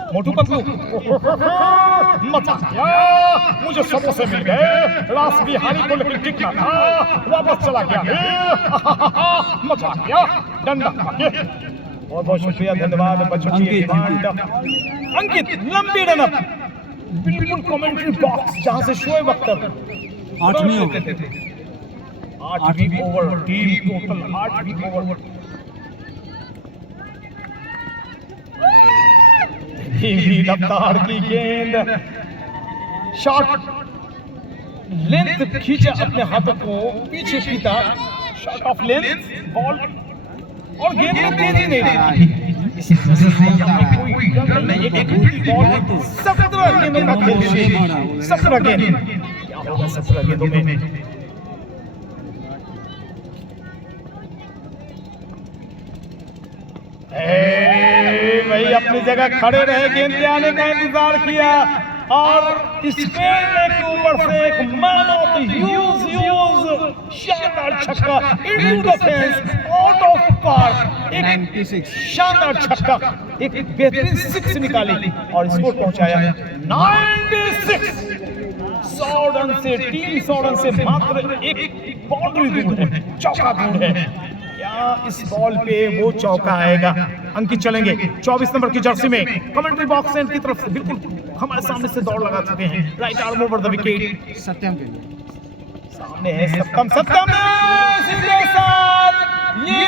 मोटू पतलू मचा गया, मुझे सबों से मिल गए। रास बिहारी को लेकिन टिकना था, वापस चला गया। मचा गया डंडा आगे। बहुत बहुत शुक्रिया, धन्यवाद बच्चों की डिमांड। अंकित लंबी रन अप, बिल्कुल कमेंट्री बॉक्स जहां से शोएब अख्तर 8वीं ओवर टीम टोटल 8वीं ओवर। धीमी रफ्तार की गेंद, शॉट लेंथ खींचा, अपने हाथों को पीछे खींचा, शॉट ऑफ लेंथ बॉल, और गेंद में तेजी नहीं रही। इस वजह से कोई एक बॉल 17 गेंदों का खेल, 17 गेंद। क्या होगा 17 गेंदों में? भाई अपनी जगह खड़े रहे, गेंद के आने का इंतजार किया, और स्पेन के ऊपर से एक मैन ऑफ द ह्यूज शानदार छक्का, आउट ऑफ पार्क, एक शानदार छक्का, एक बेहतरीन 6 निकाली और स्कोर पहुंचाया 96। 100 रन से, टीम 100 रन से मात्र एक बाउंड्री दूर है, चौका दूर है। क्या इस बॉल पे वो चौका आएगा? अंकित चलेंगे 24 नंबर की जर्सी में, कमेंट्री बॉक्स एंड की तरफ से बिल्कुल हमारे सामने से दौड़ लगा चुके हैं। Right arm over the wicket, Satyam के लिए सामने है सत्यम। सत्यम ने सीधे साथ ये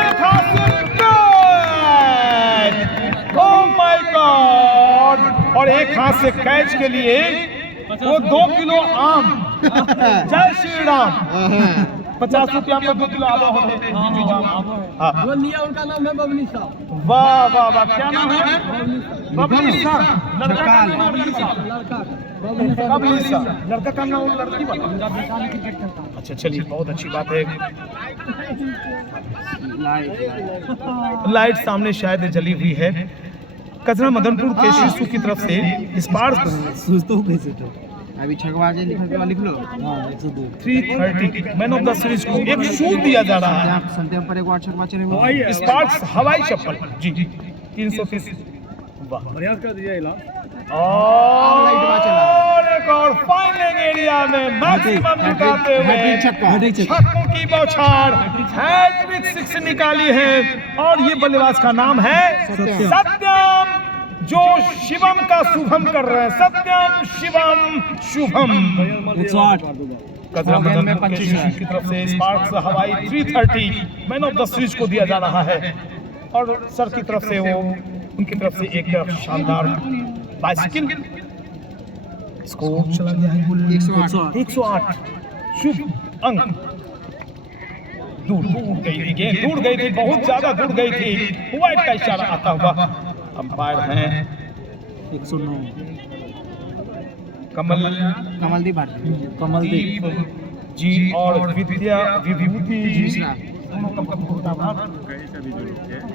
एक हाथ से कैच, ओह माय गॉड, और एक हाथ से कैच के लिए वो 2 किलो आम, जय श्री राम। 50 रुपया में 2 किलो आम होते हैं। जो लिया उनका नाम है बबली साहब। वाह वाह वाह, क्या नाम है? बबली साहब। लड़का का नाम बबली साहब। बबली साहब, लड़का का नाम लड़की वाला। अच्छा चलिए, बहुत अच्छी बात है। लाइट सामने शायद जली हुई है। कचरा मदनपुर के शिशु की तरफ से इस बार सोचता हूँ कैसे तो अभी छकबाजी लिख लो। 330 मैन ऑफ द सीरीज को एक शूट दिया जा रहा है। सत्यम पर एक और छकबा चले स्पार्क्स हवाई चप्पल जी 330। वाह, प्रयास कर दीजिए इलाज। और एक और फाइनलिंग एरिया में मैक्सिमम जुटाते हुए छक्कों की बौछार, हैट्रिक 6 निकाली है, और ये बल्लेबाज का नाम है सत्यम, जो शिवम का शुभम कर रहे हैं। सत्यम शिवम शुभम। 108 कचरा मदनपुर के शिशु की तरफ से स्पार्क्स हवाई 330 मैन ऑफ द सीरीज को दिया जा रहा है, और सर की तरफ से वो उनकी तरफ से एक शानदार बाइसिकल। स्कोर चला गया है 108। शुभ अंक। दूर गई थी गेंद, दूर गई थी, बहुत ज्यादा दूर गई थी। वाइड का इशारा आता हुआ। अंपायर हैं 109 कमलदीप कमलदीप जी और विद्या विभूति जी। गए सभी जो लोग थे, तो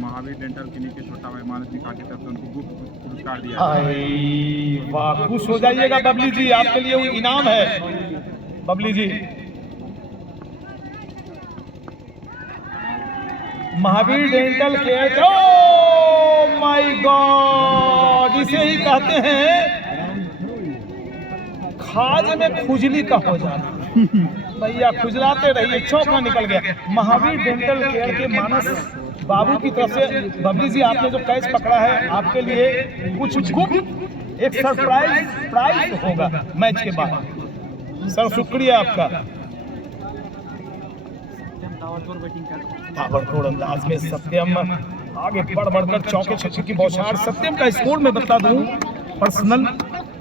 महावीर डेंटल क्लिनिक के छोटा भाई मानस निकाल की तरफ से उनको गुप्त पुरस्कार दिया। वाह, खुश हो जाइएगा बबली जी, आपके लिए वो इनाम है। Babli ji, Mahavir dental care, oh my God, इसे ही कहते हैं खाज में खुजली का हो जाना। भैया खुजलाते रहिए, चौका निकल गया। महावीर डेंटल केयर के मानस बाबू की तरफ से बबली जी आपने जो कैच पकड़ा है आपके लिए कुछ गुप्त एक सरप्राइज प्राइज होगा मैच के बाद। सर शुक्रिया आपका। ताबड़तोड़ अंदाज में सत्यम आगे बढ़ बढ़कर चौके छक्के की बौछार। सत्यम का स्कोर में बता दूं पर्सनल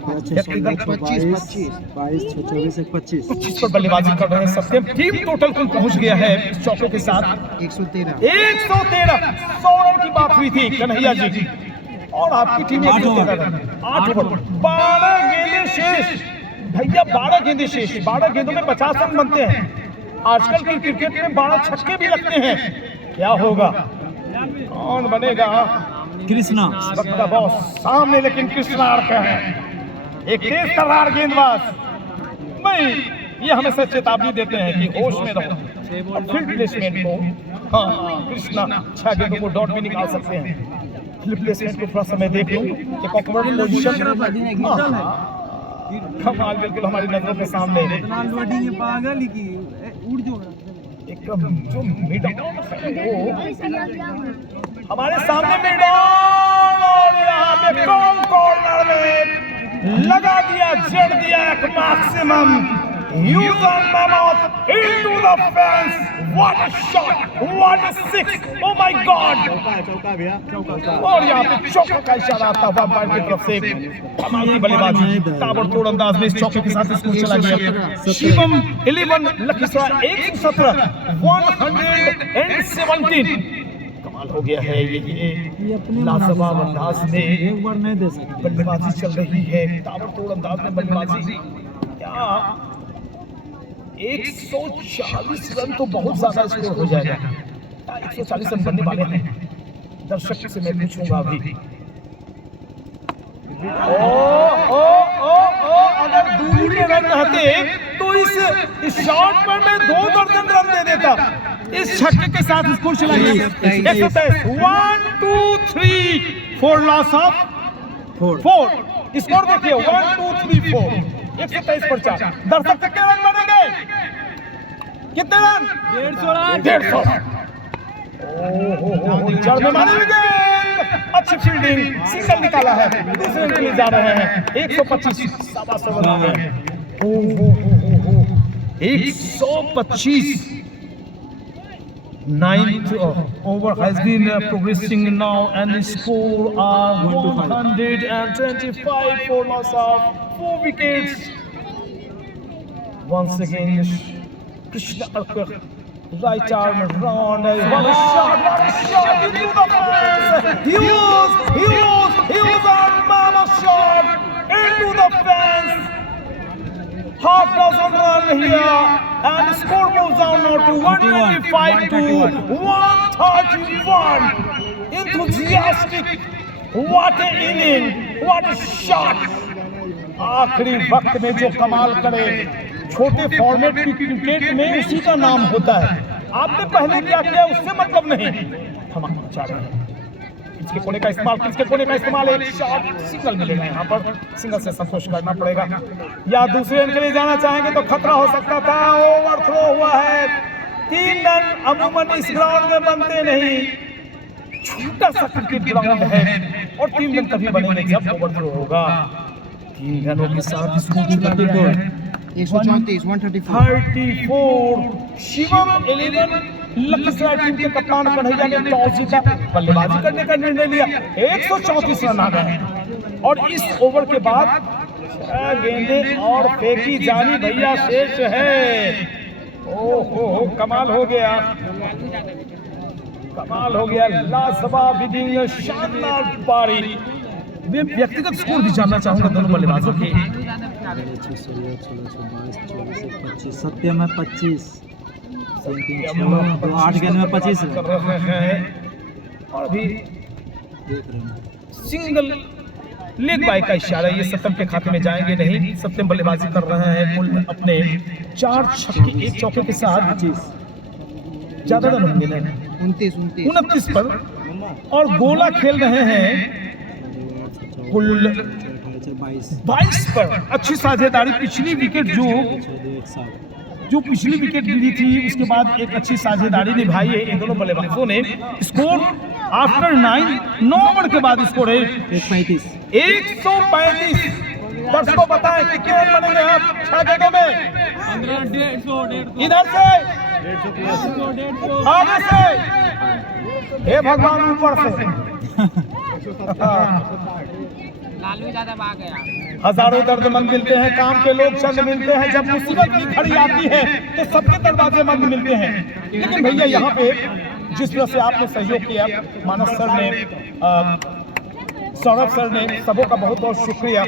25 पर बल्लेबाजी कर रहे हैं सत्यम। टीम टोटल कुल पहुंच गया है इस चौके के साथ 113 100 रन की बात हुई थी कन्हैया जी और आपकी टीम 113 रन 8 ओवर 12 गेंदें शेष। भैया 12 गेंदें शेष, 12 गेंदों में 50 रन बनते हैं। आजकल की क्रिकेट में 12 छक्के भी लगते हैं। क्या होगा, कौन बनेगा कृष्णा वक्त का बॉस सामने, लेकिन कृष्णा अड़का है एक तेज तर्रार गेंदबाज। भाई ये हमेशा चेतावनी देते हैं कि होश में रहो और फील्ड प्लेसमेंट को। हाँ कृष्णा 6 गेंदों को डॉट में निकाल सकते हैं। फील्ड प्लेसमेंट को थोड़ा समय देख लूं, एक ऑकवर्ड पोजीशन। कमाल बिल्कुल हमारी नजरों के सामने पागल की एकदम जो मिड ऑन हमारे सामने मिड ऑन और यहाँ पे कॉर्नर में लगा दिया, जड़ दिया एक maximum use on mammoth into the fence. What a shot, what a six, oh my God. और यहाँ पे चौके का इशारा आता हुआ अंपायर की तरफ से। कमाल की बल्लेबाजी, ताबड़तोड़ अंदाज में इस चौके के साथ स्कोर चला गया। शिवम 11, लखीसराय 117 117। कमाल हो गया है ये लाजवाब अंदाज में एक बार नहीं दे सकते। बल्लेबाजी चल रही है, ताबड़तोड़ अंदाज में बल्लेबाजी। क्या 140 रन तो बहुत ज्यादा स्कोर हो जाएगा। 140 रन बनने वाले हैं। दर्शक से मैं पूछूंगा अभी। अगर दूरी के रन रहते तो इस शॉट पर मैं 2 दर्जन रन दे देता। इस छक्के के साथ स्कोर चला गया 123। 1 2 3 4 लॉस ऑफ 4। स्कोर देखिए 1 2 3 4 123 पर 4। दर्शक कितने रन बनेंगे, कितने रन? 150। जड़ में मारे विकेट, अच्छी फील्डिंग, सिंगल निकाला है। दूसरे के लिए जा रहे हैं 125। 125 Ninth over has been progressing now, and the score are 125 for loss of 4 wickets. Once again, Krishna Arka, right arm round, what a shot into the fence. He was on mama shot into the fence. Half dozen run here, and the score moves down now to 125 to 131. Enthusiastic, what an inning, what a shot. आखिरी वक्त में जो कमाल करे, छोटे format की cricket में उसी का नाम होता है। आपने पहले क्या किया उससे मतलब नहीं, हम चाह रहे हैं इसके कोने का इस्तेमाल, किसके कोने का इस्तेमाल। एक शॉट सिंगल मिलेगा, यहाँ पर सिंगल से संतोष करना पड़ेगा, या दूसरे रन के लिए जाना चाहेंगे तो खतरा हो सकता था। ओवर थ्रो हुआ है। 3 रन अमूमन इस ग्राउंड में बनते नहीं, छोटा सा क्रिकेट ग्राउंड है और 3 रन कभी बनेंगे जब ओवर थ्रो होगा। 3 रनों के साथ स्कोर 134। शिवम 11, लखीसराय टीम के कप्तान कन्हैया ने टॉस जीता, बल्लेबाजी करने का निर्णय लिया। 134 रन आ गए और इस ओवर के बाद 6 गेंदें और फेंकी जानी भैया शेष है। ओहो कमाल हो गया, कमाल हो गया। लाजवाब विनिंग, शानदार पारी। मैं व्यक्तिगत स्कोर भी जानना चाहूंगा दोनों बल्लेबाजों के। 25 सत्यम में 25, 8 गेंद में 25 कर रहे हैं और अभी सिंगल लेग बाय का इशारा, ये सत्यम के खाते में जाएंगे नहीं। सत्यम बल्लेबाजी कर रहे हैं कुल अपने 4 छक्के 1 चौके के साथ। ज्यादा रन होंगे ना 29 पर, और गोला खेल रहे हैं कुल 22 पर। अच्छी साझेदारी, पिछली विकेट जो पिछली विकेट गिरी थी उसके बाद एक अच्छी साझेदारी निभाई है इन दोनों बल्लेबाजों ने। स्कोर आफ्टर 9 ओवर के बाद स्कोर है 135। दर्शकों बताएं कितने रन बनेंगे आप 6 गेंदों में? इधर से आगे से, हे भगवान ऊपर से। लालू यादव आ गया। हजारों दर्दमंद मिलते हैं, काम के लोग चंद मिलते हैं, जब मुसीबत की घड़ी आती है तो सबके दरवाजे बंद मिलते हैं। लेकिन भैया यहाँ पे जिस तरह से आपने सहयोग किया, मानस सर ने, सौरभ सर ने, सबों का बहुत बहुत शुक्रिया।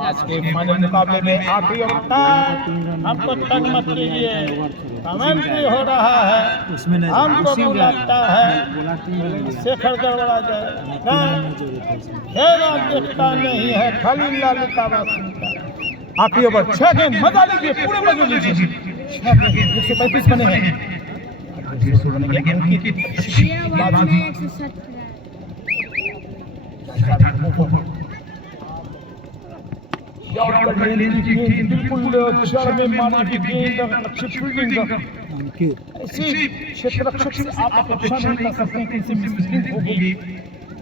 आज के फाइनल मुकाबले में आखिरी हमको तंग मत कीजिए, कमेंट्री हो रहा है, हमको बुलाता है, शेखर गड़बड़ा जाए, देखता नहीं है, खाली लालू का बात सुनता। आखिरी ओवर 6 गेंद, मजा लीजिए, पूरे मजे लीजिए। 6 गेंद 135 बने हैं। बिल्कुल जड़ में मारी गेंद, अच्छी फील्डिंग। ऐसे क्षेत्ररक्षक से आप अपेक्षा नहीं कर सकते कि इनसे मिसफील्डिंग होगी।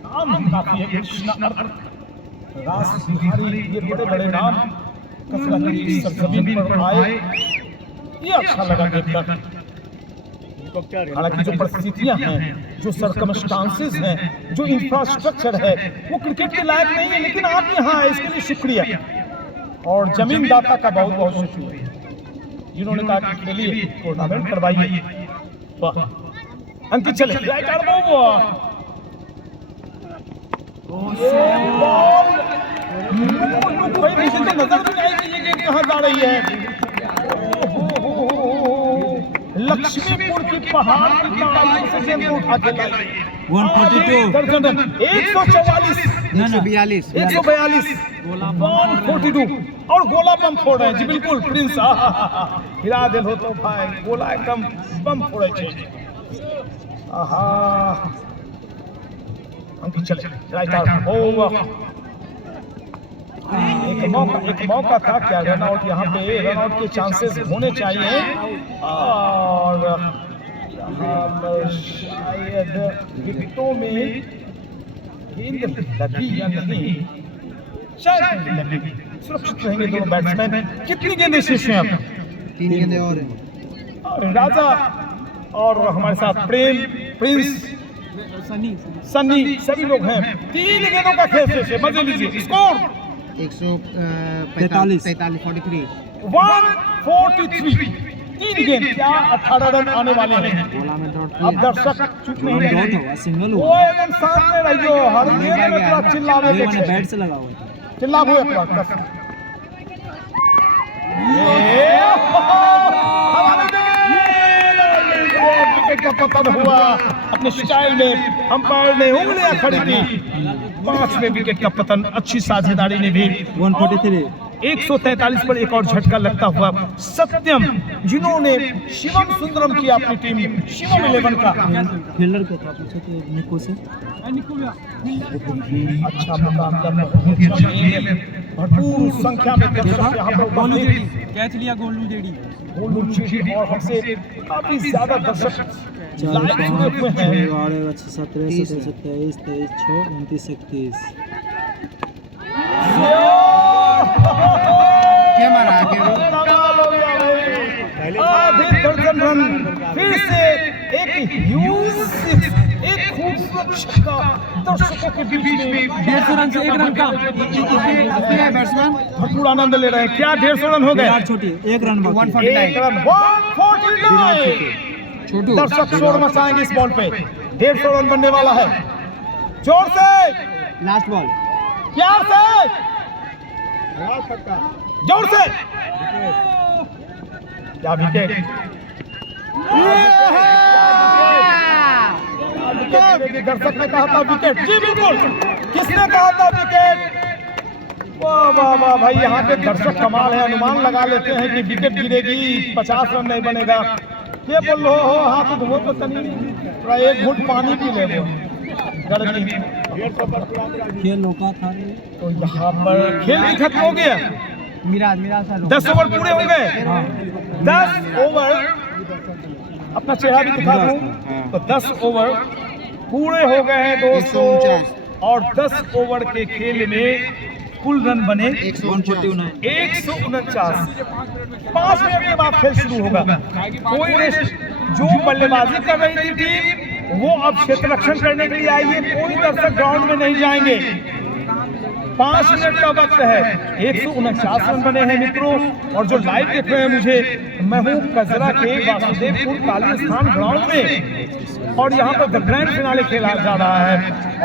नाम काफी है, कृष्णा रास बिहारी, ये बड़े बड़े नाम कसरत की सरजमीन पर आए, ये अच्छा लगा देखकर। हालांकि जो परिस्थितियां हैं, जो सर्कमस्टांसेस हैं, जो इंफ्रास्ट्रक्चर है, वो क्रिकेट के लायक नहीं है, लेकिन आप यहाँ आए इसके लिए शुक्रिया। और जमीनदाता का बहुत बहुत शुक्रिया, जिन्होंने कहा कि खेलिए, टूर्नामेंट करवाइए। अंकित चले राइट आर्म ओवर, नजर भी नहीं कि ये कहाँ जा रही है। लक्ष्मीपुर की पहाड़ की पहाड़ियों से गेंद उठा के लाई 142 144 142 142 और गोला बम फोड़ रहे हैं जी। बिल्कुल प्रिंस हिला दिल हो तो भाई, गोला एकदम बम फोड़े छे। आहा अंकित चले राइट आर्म ओवर। एक मौका था क्या, रन आउट यहाँ पे रन आउट के चांसेस होने चाहिए। और यहाँ पर शायद विकेटों में गेंद लगी या नहीं, शायद लगी। सुरक्षित रहेंगे दोनों बैट्समैन। कितनी गेंदें शेष हैं अब? 3 गेंदें और हैं। राजा और हमारे साथ प्रेम, प्रिंस, सन्नी, सभी लोग हैं। 3 गेंदों का खेल शेष है, मजे लीजिए। स्कोर 143 143। 3 गेंद, क्या 18 रन आने वाले हैं। अब दर्शक चुप नहीं रहे, सिंगल वो एकदम सामने रहियो, हर गेंद में थोड़ा चिल्लावे देखे, बैट से लगा हुआ था। चिल्ला हुए थोड़ा विकेट का पतन हुआ। अपने स्टाइल में अंपायर ने उंगलियां खड़ी की। 5वें विकेट का पतन, अच्छी साझेदारी ने भी। 143 143 पर एक और झटका लगता हुआ सत्यम, जिन्होंने शिवम सुंदरम की अपनी टीम शिवम 11 का फील्डर क्या था पूछो तो निको से अच्छा मुकाबला, भरपूर संख्या में दर्शक यहाँ पर कैच लिया गोलू जेडी और हमसे काफी ज्यादा दर्शक लाइव जुड़े हुए हैं। 17 17 27 23 6 29 31 क्या मारा आगे आधे दर्जन रन, फिर से एक ह्यूज, एक खूबसूरत छक्का दर्शकों के बीच में। 150 रन से 1 रन का बैट्समैन भरपूर आनंद ले रहे हैं। क्या 150 रन हो गए? छोटी 1 रन 149 दर्शक शोर मचाएंगे इस बॉल पे। 150 रन बनने वाला है। जोर से, लास्ट बॉल प्यार से, जोर से। क्या विकेट, दर्शक ने कहा था विकेट। जी बिल्कुल, किसने कहा था विकेट? वाह वाह वाह भाई, यहाँ पे दर्शक कमाल है, अनुमान लगा लेते हैं कि विकेट गिरेगी, 50 रन नहीं बनेगा। ये बोल लो हो हाथ धो तो तनी एक घूंट पानी पी ले वो गर्मी। खेल रोका था तो यहाँ पर खेल भी खत्म हो गया। 10 ओवर पूरे हो गए। 10 ओवर, अपना चेहरा भी दिखा दूं तो 10 ओवर पूरे हो गए हैं दोस्तों, और 10 ओवर के खेल में कुल रन बने 149। 5 मिनट के बाद खेल शुरू होगा, कोई रेस्ट। जो बल्लेबाजी कर रही थी टीम वो अब क्षेत्र रक्षण करने के लिए आई है, कोई दर्शक ग्राउंड में नहीं जाएंगे। 5 मिनट का वक्त है, 149 रन बने हैं मित्रों। और जो लाइव देख रहे हैं मुझे, मैं हूँ कजरा के वासुदेवपुर काली स्थान ग्राउंड में, और यहाँ पर द ग्रैंड फिनाले खेला जा रहा है।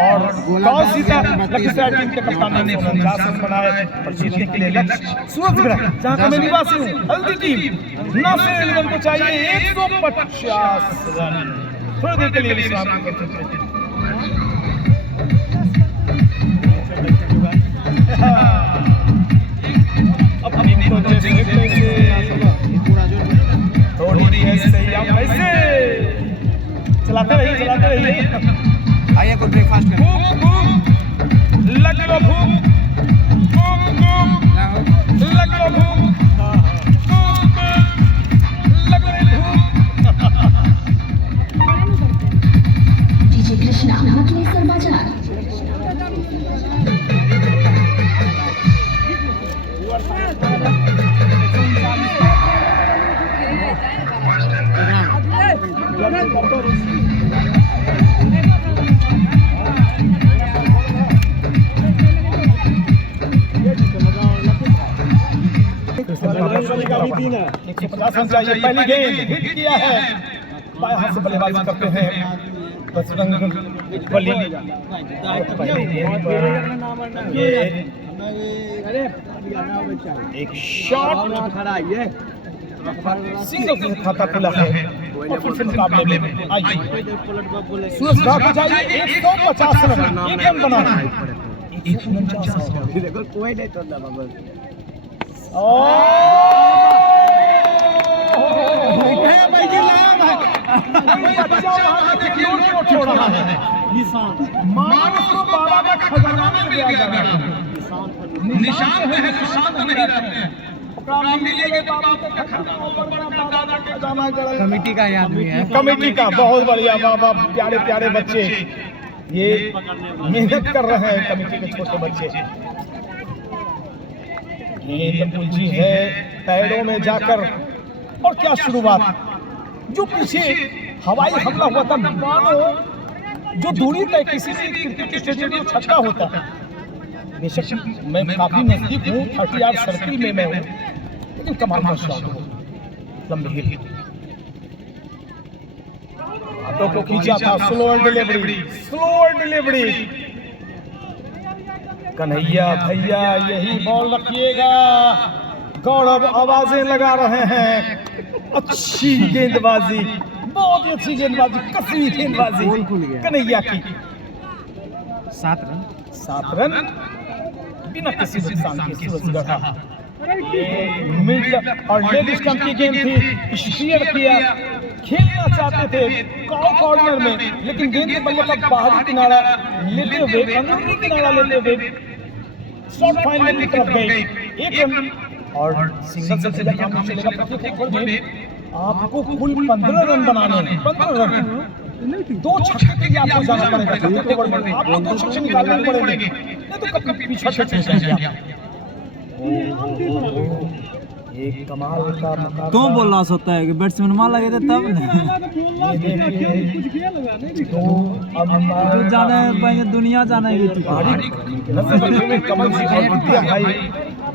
और टॉस जीता लखीसराय टीम के कप्तान ने 49 रन बनाए और जीतने के लिए लक्ष्य सूरजगढ़, जहाँ का मैं निवासी हूँ, हल्दी टीम नासिर इल्म को चाहिए 150 रन। थोड़ी देर के लिए विश्राम करते हैं। अब इनको थोड़ी ऐसे या वैसे चलाते रहिए। आइए को ब्रेकफास्ट करें। लग लो भूख, लग लो भूख, लग लो भूख। डीजे कृष्णा मतलेसर बाजार। भी 150 रन चाहिए। पहली गेंद हिट किया है, बाएं हाथ से बल्लेबाजी करते हैं बजरंग बली। पहली गेंद पर ये एक शॉट सिंगल से खाता खुला है, और फिर से मुकाबले में आइए सूरजगढ़ को चाहिए 150 रन, एक रन बनाना है। 149 कोई नहीं तो छोड़ रहा है, निशान पे है तो शांत नहीं रहते हैं। कमेटी का याद भी है, कमेटी का बहुत बढ़िया। वाह, प्यारे प्यारे बच्चे ये मेहनत कर रहे हैं, कमेटी के छोटे बच्चे। गेंद उलझी है पैरों में जाकर, और क्या शुरुआत। जो पीछे हवाई हमला हुआ था, मानो जो दूरी तय किसी भी क्रिकेट स्टेडियम में छक्का होता है। बेशक मैं काफी नजदीक हूँ, 30 यार्ड सर्किल में मैं हूँ, लेकिन कमाल का शॉट हो, लंबी हिट, हाथों को खींचा था, स्लोअर डिलीवरी। कन्हैया भैया यही बॉल रखिएगा, गौरव आवाजें लगा रहे हैं। अच्छी गेंदबाजी, बहुत ही अच्छी गेंदबाजी, कसी हुई गेंदबाजी कन्हैया की। 7 रन बिना किसी नुकसान के सूरजगढ़। मिड और लेग स्टंप की गेंद थी, स्टीयर किया, खेलना चाहते थे कॉर्नर में, लेकिन गेंद के बल्ले का बाहरी किनारा लेते हुए, अंदरूनी किनारा लेते हुए शॉट फाइनल की तरफ गई। 1 रन और सिंगल से ज्यादा काम नहीं चलेगा। प्रत्येक ओवर में आपको कुल 15 रन बनाने हैं, 15 रन। 2 छक्के के लिए आपको जाना पड़ेगा, प्रत्येक ओवर में आपको 2 छक्के निकालने पड़ेंगे, नहीं तो कभी पीछे छक्के जाएंगे आप। एक कमाल का मुकाबला। तो बोलना होता है कि बैट्समैन मार लगे थे तब तो जाने पाएंगे, दुनिया जानेगी, भाई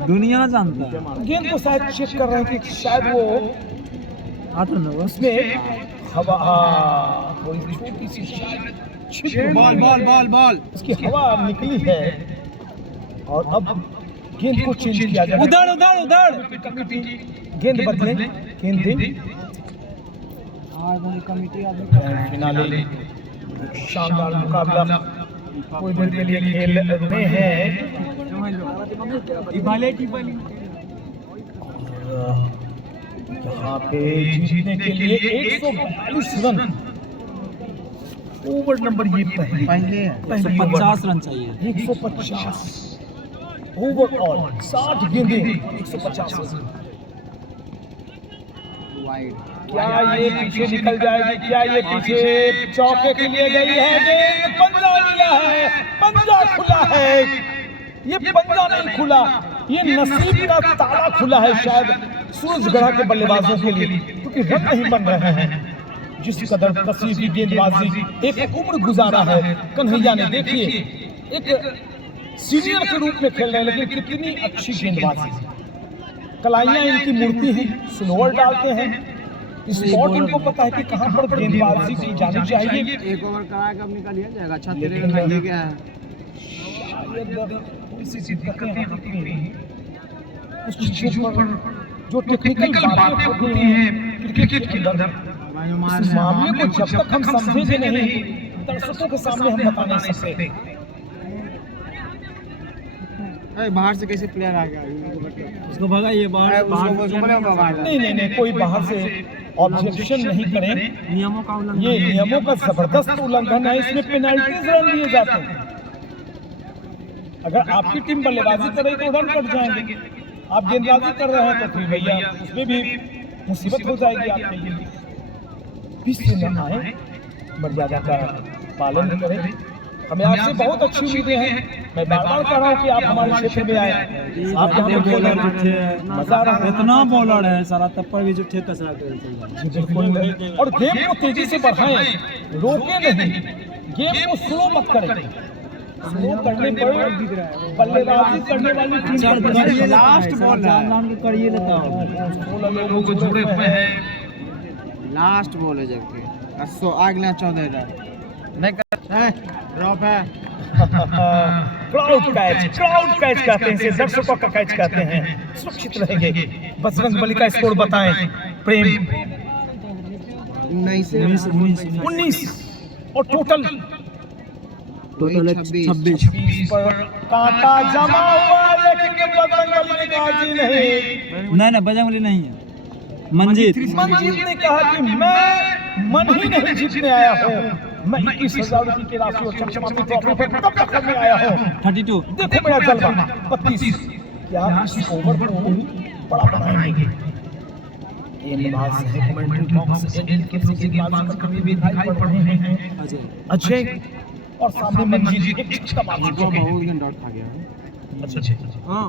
दुनिया जानता है। गेंद को शायद चेक कर रहे हैं कि शायद वो 8 रन हुआ उसमें हवा, कोई छोटी सी शायद बॉल उसकी हवा निकली है, और अब गेंद को चेंज किया जाए। उधर गेंद बदले, गेंद दे। फिनाले शानदार मुकाबला, कोई देर के लिए खेल रहे हैं। यहाँ पे जीतने के लिए 142 रन, ओवर नंबर ये पहले 50 रन चाहिए। 150 ओवरऑल, 60 गेंदें, 150 रन। क्या ये पीछे निकल जाएगी? क्या ये पीछे चौके के लिए गई है? गेंद पंजा मिला है, पंजा खुला है। ये पंजा नहीं खुला, ये नसीब का ताला खुला है शायद सूरजगढ़ के बल्लेबाजों के लिए, क्योंकि रन नहीं बन रहे हैं। जिस कदर कसी की गेंदबाजी एक उम्र गुजारा है कन्हैया ने, देखिए एक सीनियर के रूप में खेल रहे हैं, लेकिन कितनी अच्छी गेंदबाजी। कलाइयां इनकी मूर्ति है, स्लोअर डालते हैं, स्पॉट इनको पता है कि कहां पर गेंदबाजी की जानी चाहिए। एक ओवर करा के अब निकल ही जाएगा। अच्छा तेरे में ये क्या है? जो टेक्निकल बातें होती हैं क्रिकेट के अंदर, इस मामले को जब तक हम समझेंगे नहीं, दर्शकों के सामने हम बता नहीं सकते। बाहर से कैसे प्लेयर आ गया? उसको भगाइए बाहर। नहीं, कोई बाहर से ऑब्जेक्शन नहीं करें। नियमों का उल्लंघन, ये नियमों का जबरदस्त उल्लंघन है। इसमें पेनाल्टीज रन दिए जाते हैं। अगर आपकी टीम बल्लेबाजी कर रही तो रन कट जाएंगे, आप गेंदबाजी कर रहे हैं तो फिर भैया उसमें भी मुसीबत हो जाएगी आपके लिए। पिच से न आए, मर्यादा का पालन करें। हमें आपसे बहुत अच्छी उम्मीदें हैं। मैं बार बार कह रहा हूँ कि आप हमारे क्षेत्र में आए, आप यहाँ पे खेल रहे हैं, मजा आ रहा है। इतना बॉलर है सारा, तब पर भी जो थे कसरा खेलते बिल्कुल। और गेम को तेजी से बढ़ाएं, रोके नहीं, गेम को स्लो मत करें। स्लो करने पर बल्लेबाजी करने वाली टीम पर लास्ट बॉल नाम कर ये लेता हूँ। 16 लोगों को जुड़े हुए हैं। लास्ट बॉल है जबकि अगला 14 नहीं ड्रॉप है। क्राउड कैच कहते हैं इसे, दर्शकों का कैच कहते हैं। सुरक्षित रहेंगे। बजरंग बली का स्कोर बताएं प्रेम। 19 और टोटल 26 पर कांटा जमा हुआ, लेकिन बजरंग बली ने कहा जी नहीं, बजरंग बली नहीं है। मंजीत ने कहा कि मैं मन ही नहीं जीतने आया हूँ, मैं 21,000 रुपये की राशि और चमचमाती ट्रॉफी पर कब तक करने आया हूँ। 32 देखो मेरा जलवा 32। क्या इस ओवर को बड़ा बनाएंगे? गेंदबाज है, कमेंट्री बॉक्स इनके पीछे गेंदबाज कभी भी दिखाई पड़ रहे हैं अजय, और सामने मंजीत एक छक्का मार चुके हैं। बहुत डॉट खा गया। अच्छा हां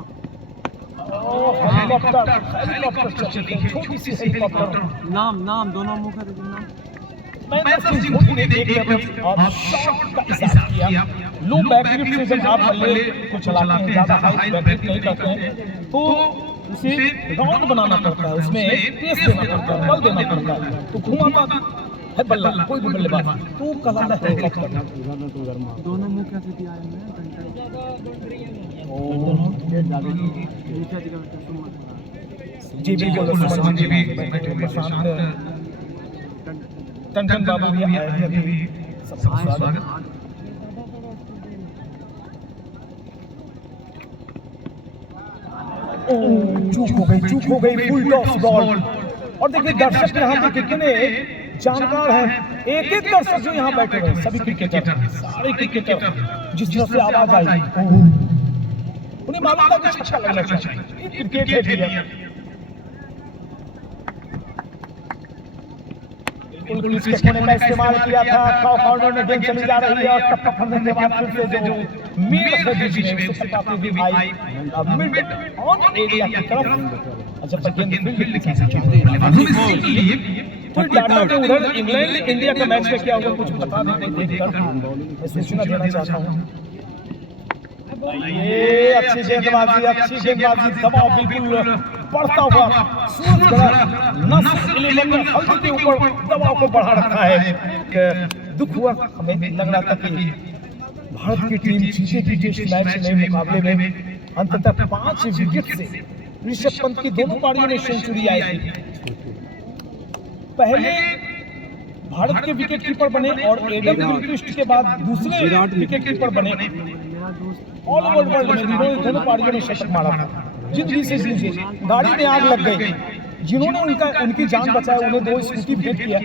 हेलीकॉप्टर चलती है, छोटी सी हेलीकॉप्टर। नाम दोनों मुख है नाम। महेंद्र सिंह धोनी ने एक लेवल और शॉट का इशारा किया। लो बैकलिफ्ट से जब आप बल्ले को चलाते हैं, ज्यादा हाई बैकलिफ्ट नहीं करते हैं, तो उसे राउंड बनाना पड़ता है, उसमें पेस देना पड़ता है, बल देना पड़ता है, तो घुमाता है बल्ला कोई भी बल्लेबाज, तो कहलाता है हेलीकॉप्टर। दोनों मुख कैसे दिया है? जी बिल्कुल सुमन जी भी टंटन बाबू भी आए थे अभी, सबका स्वागत। चूक हो गई फुल टॉस बॉल। और देखिए दर्शक यहाँ पे कितने जानकार हैं, एक दर्शक जो यहाँ बैठे हुए सभी क्रिकेटर, सारे क्रिकेटर, जिस तरह से आवाज आई उन्हें मालूम था कि छक्का लगना चाहिए, क्रिकेट है भैया। बिल्कुल इसके कोने का इस्तेमाल किया था, कॉर्नर में गेंद चली जा रही है और टप्पा फंसने के बाद फिर से जो मिड से बीच में उससे काफी भी आई मिड ऑन एरिया की तरफ। अच्छा पर गेंद फील्ड की तो डाटा के उधर इंग्लैंड इंडिया का मैच में क्या होगा कुछ बता देते देखकर मैं सूचना देना चाहता हूं। ये अच्छी गेंदबाजी, दबाव बिल्कुल बढ़ता हुआ सूरजगढ़ नस्ल 11 हल्दी के ऊपर दबाव को बढ़ा रखा है। दुख हुआ, हमें लग रहा था कि भारत की टीम जीतेगी टेस्ट मैच में, मुकाबले में अंततः 5 विकेट से ऋषभ पंत की दोनों पारियों में सेंचुरी आई थी। पहले भारत के विकेट कीपर बने और एडम गिलक्रिस्ट के बाद दूसरे विकेट कीपर बने ऑल ओवर वर्ल्ड में, जिन्होंने दोनों पारियों में शतक मारा था। जिंदगी से जूझे, गाड़ी में आग लग गई, जिन्होंने उनकी जान बचाई उन्हें 2 स्कूटी भेंट किया।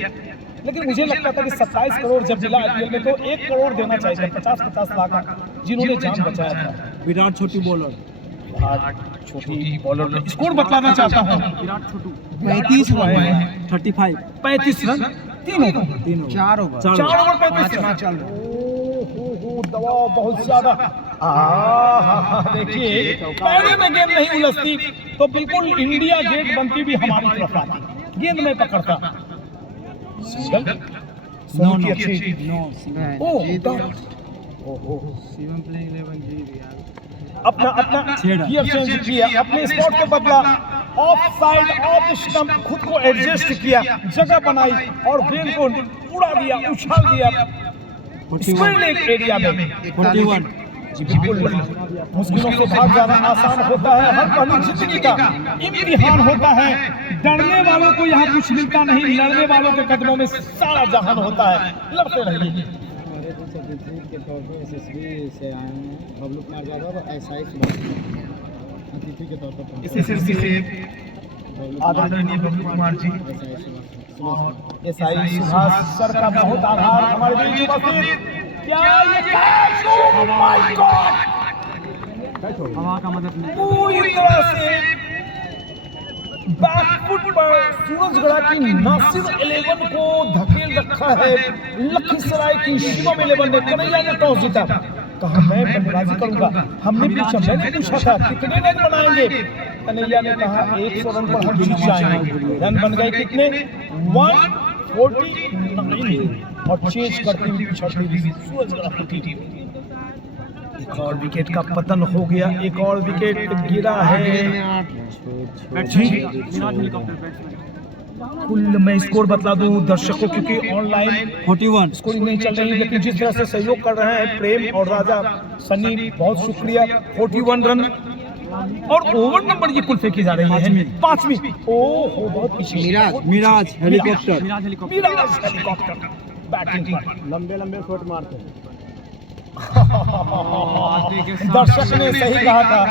लेकिन मुझे लगता था कि 27 करोड़ जब मिला आईपीएल में तो 1 करोड़ देना चाहिए, 50-50 लाख, जिन्होंने जान बचाया था। विराट छोटी बॉलर स्कोर बतलाना चाहता हूँ। 35 run 35 35 run 3 over 3 over 4 over 4 over 35 run चल दबाव बहुत ज्यादा। देखिए पहले में गेंद नहीं उलझती तो बिल्कुल इंडिया गेट बनती भी हमारी तरफ आती, गेंद में पकड़ता। सिंगल नो की अच्छी नो शिवम प्लेइंग 11 जी यार। अपना गियर चेंज किया, अपने स्पॉट को बदला, ऑफ साइड ऑफ स्टंप खुद को एडजस्ट किया, जगह बनाई और गेंद को उड़ा दिया, उछाल दिया स्क्रीन एरिया में। 41 जी बिल्कुल मुश्किलों से भाग जाना आसान होता है, हर पहलू जिंदगी का इम्तिहान होता है। डरने वालों को यहाँ कुछ मिलता नहीं, लड़ने वालों के कदमों में सारा जहान होता है। लड़ते रहिए। के तौर पर एसएसबी से आए हैं बबलू कुमार यादव और एसआई सुभाष अतिथि के तौर पर एसएसबी से आदरणीय बबलू कुमार जी और एसआई सुभाष सर का बहुत आभार हमारे बीच उपस्थित। क्या ये कैच? ओह माय गॉड, हवा का मदद नहीं। पूरी तरह से बैकफुट पर सूरजगढ़ की नासिर 11 को धकेल रखा है। लखीसराय की शिवम 11 ने, कन्हैया ने टॉस जीता, कहा मैं बल्लेबाजी करूंगा। हमने मैंने पूछा था कितने रन बनाएंगे, कन्हैया ने कहा 100 रन पर हम जीत जाएंगे। रन बन गए कितने? 149 और चेज करती हुई पिछड़ती हुई सूरजगढ़ की टीम। एक और विकेट का पतन हो गया, एक और विकेट गिरा है। कुल मैं स्कोर बतला दूं दर्शकों, क्योंकि ऑनलाइन 41 स्कोरिंग नहीं चल रही, लेकिन जिस तरह से सहयोग कर रहे हैं प्रेम और राजा सनी, बहुत शुक्रिया। 41 रन और ओवर नंबर ये कुल फेंकी जा रही है 5वीं। ओह बहुत पीछे Miraz helicopter Miraz helicopter batting पर लंबे शॉट मारते हैं। दर्शक ने सही कहा था,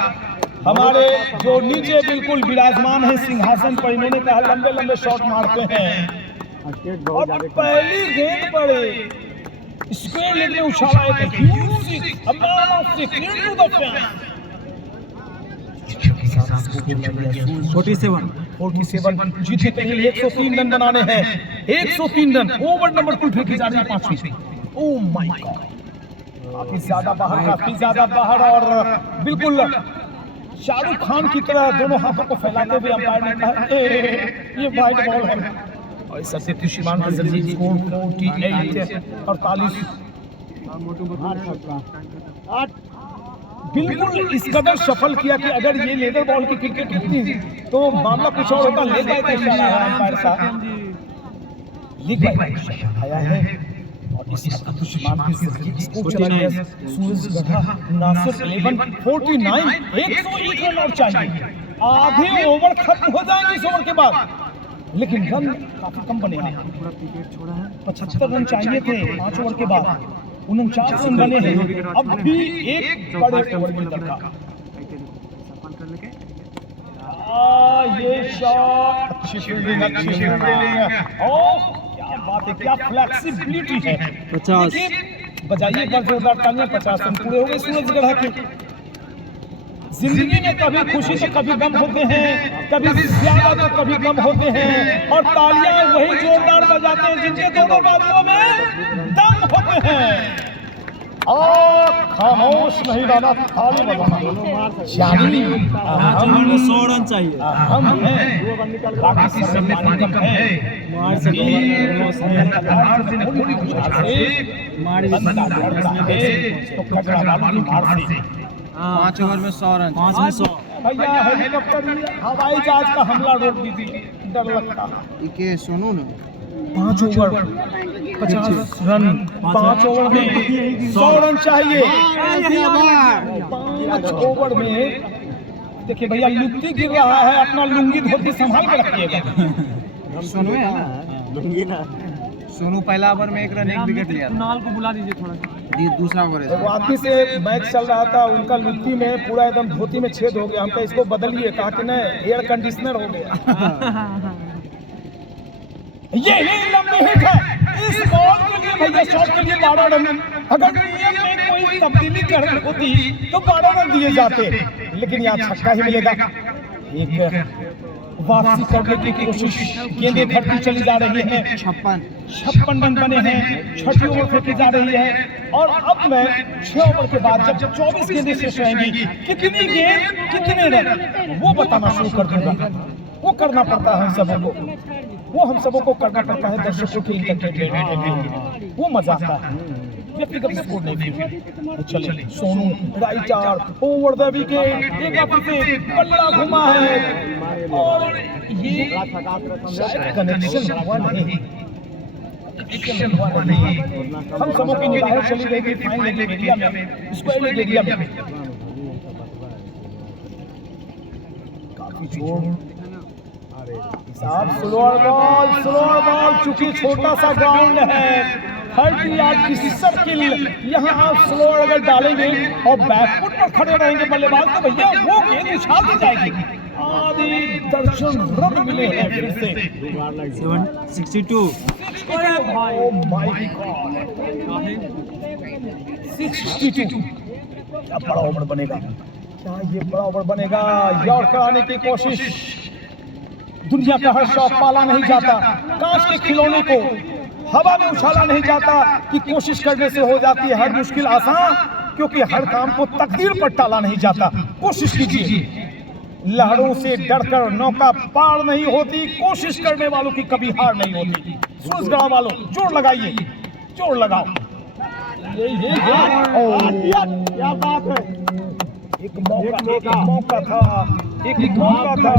हमारे जो नीचे बिल्कुल विराजमान है सिंहासन पर, इन्होंने कहा लंबे लंबे शॉट मारते हैं। और पहली गेंद पर स्क्वायर लेग में उछाला एक huge six, a man of six into the fence। 47 जीते के लिए 103 रन बनाने हैं, 103 रन। ओवर नंबर कुल फेंकी जा रही है 5वीं। ओह माय गॉड, काफी ज्यादा बाहर और बिल्कुल शाहरुख खान की तरह दोनों हाथों को फैलाते हुए अंपायर ने कहा ये वाइड बॉल है। और इस सत्य श्रीमान का जल्दी स्कोर 48 बिल्कुल इस कदर सफल किया कि अगर ये लेदर बॉल की क्रिकेट होती तो मामला कुछ और होता। ले गए थे अंपायर साहब, लिख गए आया है और इस श्रीमान के जरिए स्कोर चला गया सूरजगढ़ नासिर 11 49 101 रन और चाहिए। आधे ओवर खत्म हो जाएंगे इस ओवर के बाद, लेकिन रन काफी कम बने हैं। 75 रन चाहिए थे 5 ओवर के बाद, 49 रन बने हैं। अब भी एक बड़े ओवर की दरकार। ये शॉट अच्छी फील्डिंग और क्या बात है, क्या फ्लेक्सिबिलिटी है। 50 बजाइए एक बार जोरदार तालियां। 50 रन पूरे हो गए सूरजगढ़ के। जिंदगी में कभी खुशी तो कभी गम होते हैं, कभी ज्यादा तो कभी कम होते हैं, और तालियां वही जोरदार बजाते हैं जिनके दोनों बाजुओं में दम होते हैं। और खामोश नहीं रहना, ताली बजाना। यानी 100 रन चाहिए। हम हैं, बाकी सब पानी कम है। मार से पाँच ओवर में 100 रन। 5 में 100। भैया हेलीकॉप्टर हवाई जहाज का हमला रोक दीजिए, डर लगता। इके सुनो ना, 5 ओवर 50 रन, 5 ओवर में 100 रन चाहिए। 5 ओवर में देखिए भैया लुंगी गिर रहा है, अपना लुंगी धोती संभाल के रखिएगा। सोनू है ना, लूंगी ना। सोनू पहला ओवर में 1 रन 1 विकेट लिया। कुणाल को बुला दीजिए थोड़ा सा। दूसरा ओवर है। वो आदमी से मैच चल रहा था, उनका लुंगी में पूरा एकदम धोती में छेद हो गया। हमको इसको बदलिए, कहा कि नहीं एयर कंडीशनर हो गया। ये लंबी हिट है इस बॉल के लिए भैया, शॉट के लिए 12 रन। अगर नियम में कोई तब्दीली करनी होती तो 12 रन दिए जाते, लेकिन यहाँ छक्का ही मिलेगा। एक वापसी करने की कोशिश, गेंदें घटती चली जा रही हैं। 56 रन बने हैं, छठी ओवर फेंकी जा रही है और अब मैं 6 ओवर के बाद जब 24 गेंदें शेष रहेंगी, कितनी गेंद कितने रन वो बताना शुरू कर दूंगा। वो करना पड़ता है हम सबों को, वो हम सबों को करना पड़ता है दर्शकों के एंटरटेनमेंट के लिए, वो मजा आता है। व्यक्तिगत स्कोर नहीं है। चलिए Sonu right arm over the wicket, एक बार फिर से बल्ला घुमा है और ये शायद कनेक्शन हुआ नहीं, हम सबों की निगाहें चली गई थी फाइन एरिया में, स्क्वायर एरिया में। काफी जोर साहब, स्लोअर बॉल चूंकि छोटा सा ग्राउंड है, 30 यार्ड की सर्किल, यहाँ आप स्लोअर अगर डालेंगे और बैकफुट पर खड़े रहेंगे बल्लेबाज तो भैया वो गेंद उछाल दी जाएगी। आदि दर्शन रन मिले हैं फिर से 62। ओह माय गॉड, 62। क्या बड़ा ओवर बनेगा, क्या ये बड़ा ओवर बनेगा? यॉर्कर आने की कोशिश, दुनिया का हर शौक पाला नहीं जाता, कांच के खिलौने को हवा में उछाला नहीं जाता कि कोशिश करने से हो जाती है हर मुश्किल आसान, क्योंकि हर काम को तकदीर पर टाला नहीं जाता। कोशिश कीजिए, लहरों से डरकर नौका पार नहीं होती, कोशिश करने वालों की कभी हार नहीं होती। सूरजगढ़ वालों जोर लगाइए, जोर लगाओ। ये क्या बात है, एक मौका था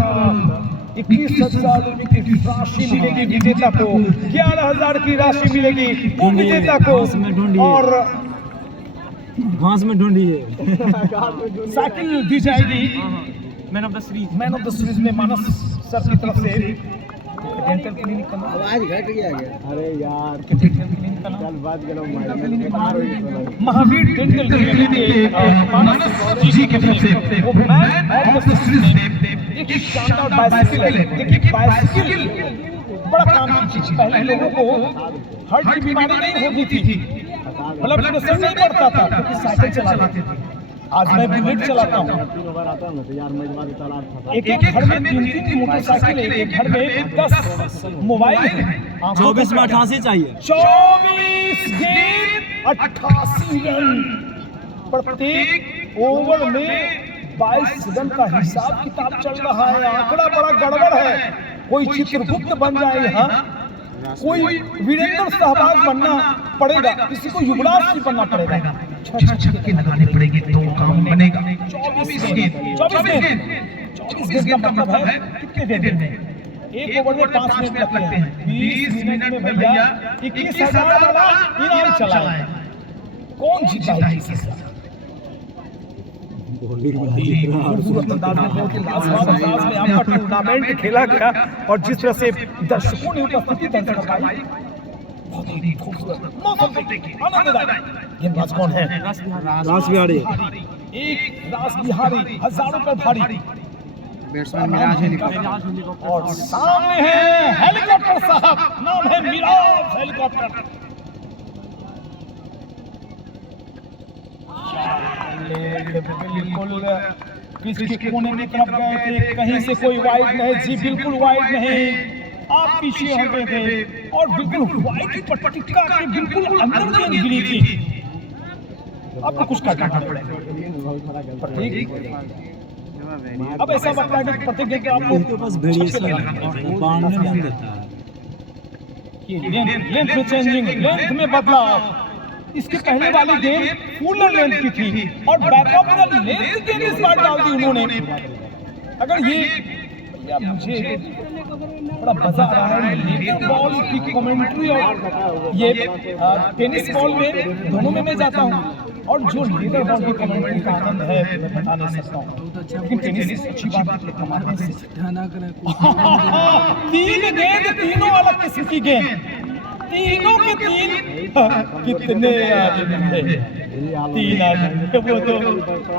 21,000 की राशि मिलेगी विजेता को, 11,000 की राशि मिलेगी वो विजेता को, और घास में ढूंढिए साइकिल दी जाएगी मैन ऑफ द सीरीज में मानस सर की तरफ से। डेंटल क्लिनिक का आवाज घट गया। अरे यार डेंटल क्लिनिक का नाम बात करो, महावीर डेंटल क्लिनिक मानस जी की तरफ से वो मैन ऑफ द सीरीज में एक शानदार बाइसिकल है। देखिए बाइसिकल बड़ा काम की चीज, पहले लोगों को हार्ट की बीमारी नहीं होती थी, मतलब प्रेशर नहीं बढ़ता था क्योंकि साइकिल चलाते थे। आज मैं बुलेट चलाता हूँ, एक घर में 3 मोटरसाइकिल है, एक घर में 10 मोबाइल है। 24 में 88 चाहिए, 24 गेंद 88 रन, प्रत्येक ओवर में 22 रन का हिसाब किताब चल रहा है। आंकड़ा बड़ा गड़बड़ है, कोई चित्रगुप्त बन जाए यहाँ, कोई वीरेंद्र सहवाग बनना पड़ेगा, किसी को युवराज भी बनना पड़ेगा, 6 छक्के लगाने पड़ेंगे तो काम बनेगा। 24 गेंद का मतलब है कितने गेंद में एक ओवर में 5 मिनट लगते हैं, 20 मिनट में भैया 21,000 वाला इनाम चला है। कौन जीता है इसके साथ? खूबसूरत अंदाज में आपका टूर्नामेंट खेला गया और जिस तरह से दर्शकों ने उपस्थिति दर्ज करवाई, बहुत ही खूबसूरत मौसम देखिए, आनंददायक। गेंदबाज कौन है? रास बिहारी, एक रास बिहारी, हजारों पर भारी बैट्समैन मिराज हेलीकॉप्टर, और सामने है हेलीकॉप्टर साहब, नाम है मिराज हेलीकॉप्टर। बिल्कुल पिच के कोने की तरफ गए थे, कहीं से कोई वाइड नहीं जी, बिल्कुल वाइड नहीं, आप पीछे हो गए थे और बिल्कुल वाइड की पट्टिका के बिल्कुल अंदर गेंद गिरी थी। आपको कुछ करना पड़ेगा। अब ऐसा लगता है कि प्रत्येक गेंद आपको लेंथ में चेंजिंग, लेंथ में बदलाव। इसके पहले वाली गेंद फुल लेंथ की थी और बैकअप में लेंथ गेंद इस बार डाल दी उन्होंने। अगर ये या मुझे बड़ा मजा आ रहा है लेदर बॉल की कमेंट्री और ये टेनिस बॉल में दोनों में मैं जाता हूँ, और जो लेदर बॉल की कमेंट्री का आनंद है मैं बता नहीं सकता हूँ, लेकिन टेनिस अच्छी बात है। 3 गेंद, तीनों अलग किस्म की गेंद, तीनों के 3 कितने आदमी थे? 3 आदमी वो तो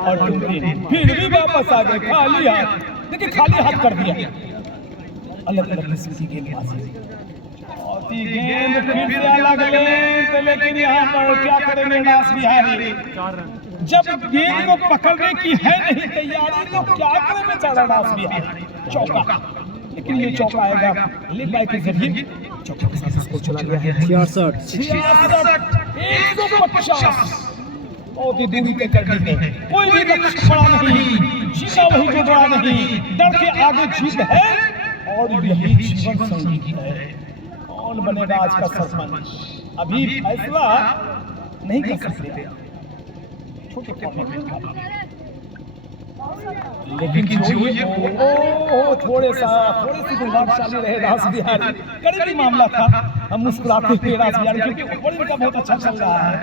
और 3 फिर भी वापस आ गए खाली हाथ। देखिए खाली हाथ कर दिया, अलग अलग किस्म की गेंदबाजी, गेंद फिर से अलग लेंथ, लेकिन यहाँ पर क्या करेंगे रास बिहारी? जब गेंद को पकड़ने की है नहीं तैयारी तो क्या करेंगे बेचारा रास बिहारी? चौका लेकिन ये चौका आएगा लेग बाय के जरिए। चौके के साथ स्कोर चला गया है 66। 150। बहुत ही दूरी तय कर दी है, कोई भी लक्ष्य बड़ा नहीं, जीता वही जो बड़ा नहीं, डर के आगे जीत है और यही जीवन संगीत है। कौन बनेगा आज का सरपंच, अभी फैसला नहीं कर सकते, छोटे लेकिन जो ये थोड़ी सी दुर्भाग्यशाली रहे रास बिहारी, करीबी मामला था। हम मुस्कुराते हुए रास बिहारी, क्योंकि बॉलिंग का बहुत अच्छा चल रहा है,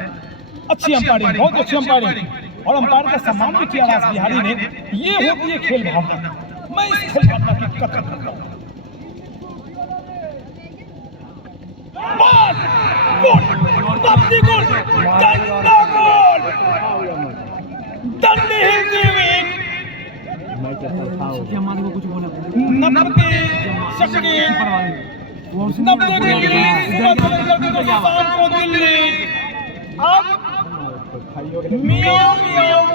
अच्छी अंपायरिंग, बहुत अच्छी अंपायरिंग और अंपायर का सम्मान भी किया रास बिहारी ने। ये होती है खेल भावना, मैं इस खेल भावना की कदर करता हूँ।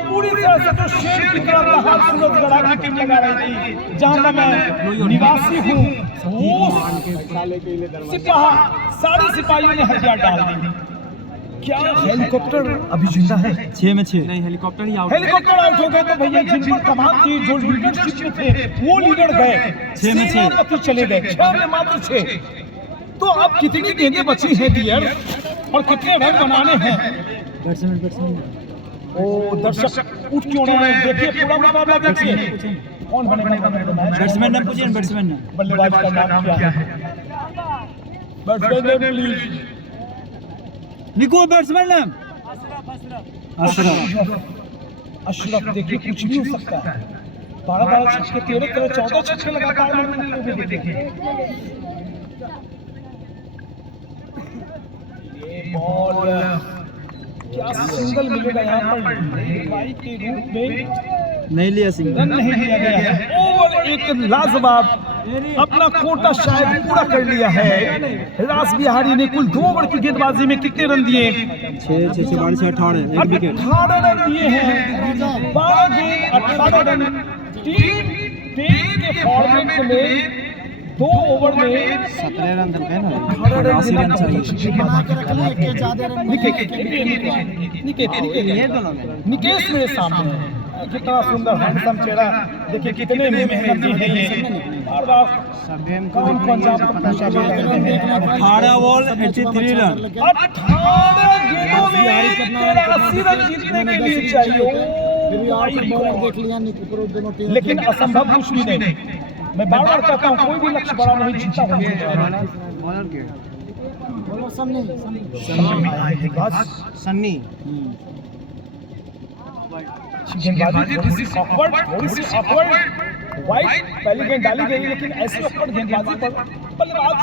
पूरी तरह से तो शेर की तरह लहार सूरजगढ़ की टीम लगा रही थी, जहां मैं निवासी हूँ वो सारे सिपाहियों ने हथियार डाल दी। क्या हेलीकॉप्टर अभी जिंदा है? 6 में 6 नहीं, हेलीकॉप्टर ही आउट। हेलीकॉप्टर आउट हो गए तो भैया जिन पर कमान थी, जो लीडरशिप में थे वो लीडर गए, 6 में 6 चले गए, 6 में मात्र 6। तो अब कितनी गेंदें बची हैं डियर और कितने रन बनाने हैं? बैट्समैन ओ दर्शक उठ क्यों रहे हैं? देखिए पूरा मुकाबला देखिए, कौन बनेगा बैट्समैन ने पूछिए, बैट्समैन ने बल्लेबाज का नाम क्या है? बैट्समैन ने प्लीज निको बैट्समैन नाम अशरफ। देखिए कुछ भी हो सकता है, 12 छक्के, 13 14 छक्के लगातार देखे। ये बॉल क्या सिंगल मिलेगा यहाँ पर? बाई के रूप में नहीं लिया सिंगल, रन नहीं लिया गया है। ओवर एक लाजवाब अपना कोटा शायद पूरा कर लिया है रास बिहारी ने। कुल 2 ओवर की गेंदबाजी में कितने रन दिए? 6 12 से 18 एक विकेट 18 रन दिए हैं। 12 गेंद 18 रन। टीम के फॉर्मेट में 2 ओवर में 17 रन तक है ना, 18 रन चाहिए। निकेश मेरे सामने है, कितना सुंदर हैंडसम चेहरा, देखिए कितने मेहनती है ये। बार-बार काम पंजाब को पहुंचा रहे हैं। 18 बॉल 83 रन। 18 गेंदों में 83 रन जीतने के लिए चाहिए। लेकिन असंभव कुछ भी नहीं। मैं बार-बार कहता हूँ कोई भी लक्ष्य बड़ा नहीं जीता है। सन्नी गेंदबाजी थोड़ी सी ऑकवर्ड वाइड पहली गेंद डाली गई, लेकिन ऐसी ऑकवर्ड गेंदबाजी पर बल्लेबाज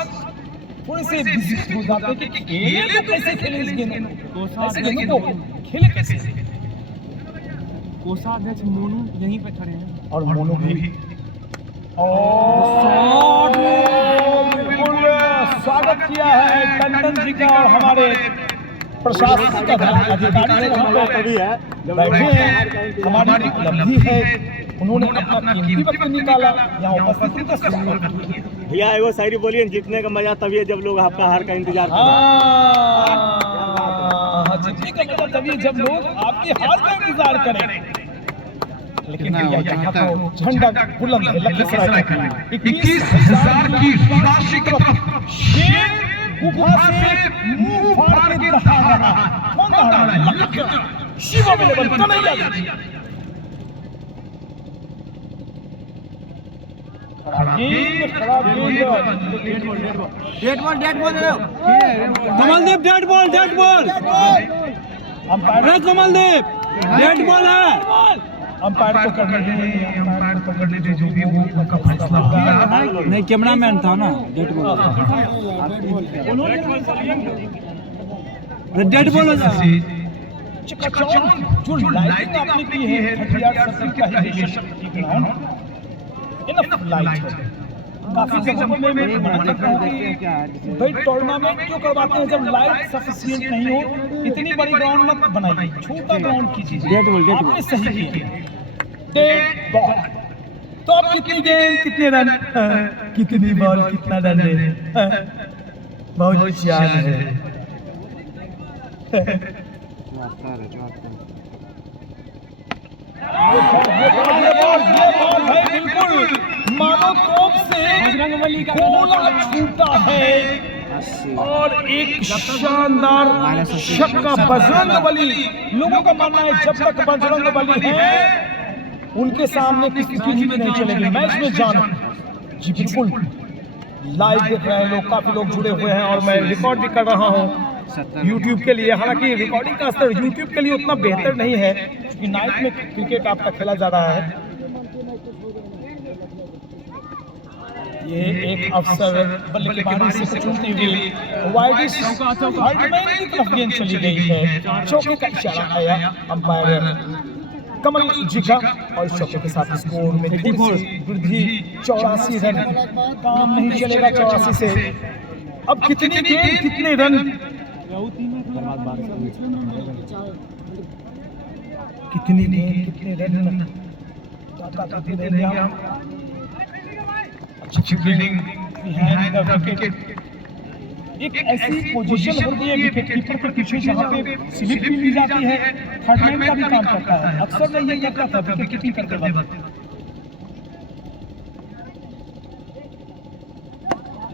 थोड़ी सी बिजी हो जाते हैं कि खेले तो कैसे खेले इस गेंद को, ऐसे गेंद को खेले कैसे। कोषाध्यक्ष मोनू यहीं पे खड़े हैं और मोनू भी बिल्कुल स्वागत किया है टंडन जी का और हमारे प्रशासनिक अधिकारी जो यहाँ पे बैठे हैं। हमारी उपलब्धि है, उन्होंने अपना कीमती वक्त निकाला यहाँ उपस्थिति का स्वागत किया। भैया एगो शायरी बोलिए, जीतने का मजा तभी है जब लोग आपका हार का इंतजार करें। जीतने का मजा तभी जब लोग आपकी हार का इंतजार करें। लेकिन भैया यहाँ तो झंडा बुलंद है लखीसराय का। 21,000 की राशि का शेर गुफा से मुंह फाड़ के दहा रहा। कौन दहा रहा है? Shiva available Kanhaiya ji. Dead ball Kamaldeep, dead ball umpire Kamaldeep dead ball है। अंपायर को करने दीजिए, अंपायर को करने दीजिए, जो भी वो उनका फैसला होगा। नहीं कैमरामैन था ना, डेड बॉल डेड बॉल हो जाए। जो लाइटिंग आपने की है 38 का ही ग्राउंड इनफ लाइट है। काफी जगहों में मैं मना करता हूं कि भाई टूर्नामेंट क्यों करवाते हैं जब लाइट सफिशिएंट नहीं हो। इतनी बड़ी ग्राउंड मत बनाइए, छोटा ग्राउंड कीजिए। आपने सही किया। डेड बॉल तो अब कितनी गेंद कितने रन, कितनी बॉल कितना रन है, बहुत जान है। ये बॉल है बिल्कुल मानो तोप से गोला छूटा है और एक शानदार छक्का। बजरंगबली, लोगों का मानना है जब तक बजरंगबली है उनके सामने किसी की भी नहीं चलेगी मैच में जान। जी बिल्कुल, लाइव देख रहे हैं लोग, काफी लोग जुड़े हुए हैं और मैं रिकॉर्ड भी कर रहा हूँ YouTube के लिए। हालांकि रिकॉर्डिंग का स्तर YouTube के लिए उतना बेहतर नहीं है क्योंकि नाइट में क्रिकेट आपका खेला जा रहा है। ये एक अफसर बल्लेबाजी से चूकती हुई वाइड की तरफ गेंद चली गई है। चौके का इशारा आया अंपायर कमल जी का और इस चौके के साथ स्कोर में वृद्धि 84 रन। काम नहीं चलेगा 84 से। अब कितनी गेंद कितने रन, कितनी गेंद कितने रन, अच्छी फील्डिंग बिहाइंड द विकेट। एक ऐसी पोजीशन होती है विकेट कीपर के पीछे जहां पे स्लिप भी ली जाती है, थर्डमैन का भी काम करता है। अक्सर मैं ये करता था विकेट कीपिंग करते वक्त।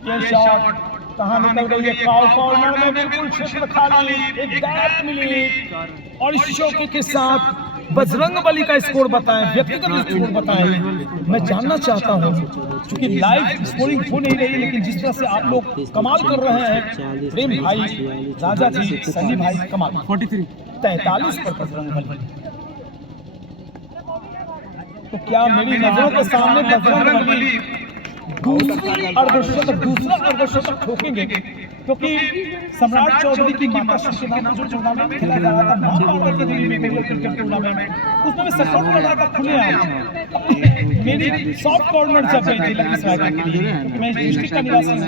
ये शॉट कहां निकल गई है, कॉर्नर में बिल्कुल क्षेत्र खाली, एक गैप मिली और इस चौके के साथ बजरंगबली का स्कोर बताएं, व्यक्तिगत स्कोर बताएं। मैं जानना चाहता हूं क्योंकि लाइव स्कोरिंग हो नहीं रही, लेकिन जिस तरह से आप लोग कमाल कर रहे हैं, प्रेम भाई, राजा जी, सनी भाई कमाल। 43 पर बजरंगबली। तो क्या मेरी नजरों के सामने बजरंगबली दूसरा अर्धशतक ठोकेंगे? क्योंकि सम्राट चौधरी की माता के नाम पर जो टूर्नामेंट खेला जा रहा था महाभारत के दिल्ली में क्रिकेट टूर्नामेंट, उसमें मैं सपोर्ट कर रहा था खुले आम। मेरी सॉफ्ट कॉर्नर जब गई थी लखीसराय के लिए, मैं डिस्ट्रिक्ट का निवासी हूं,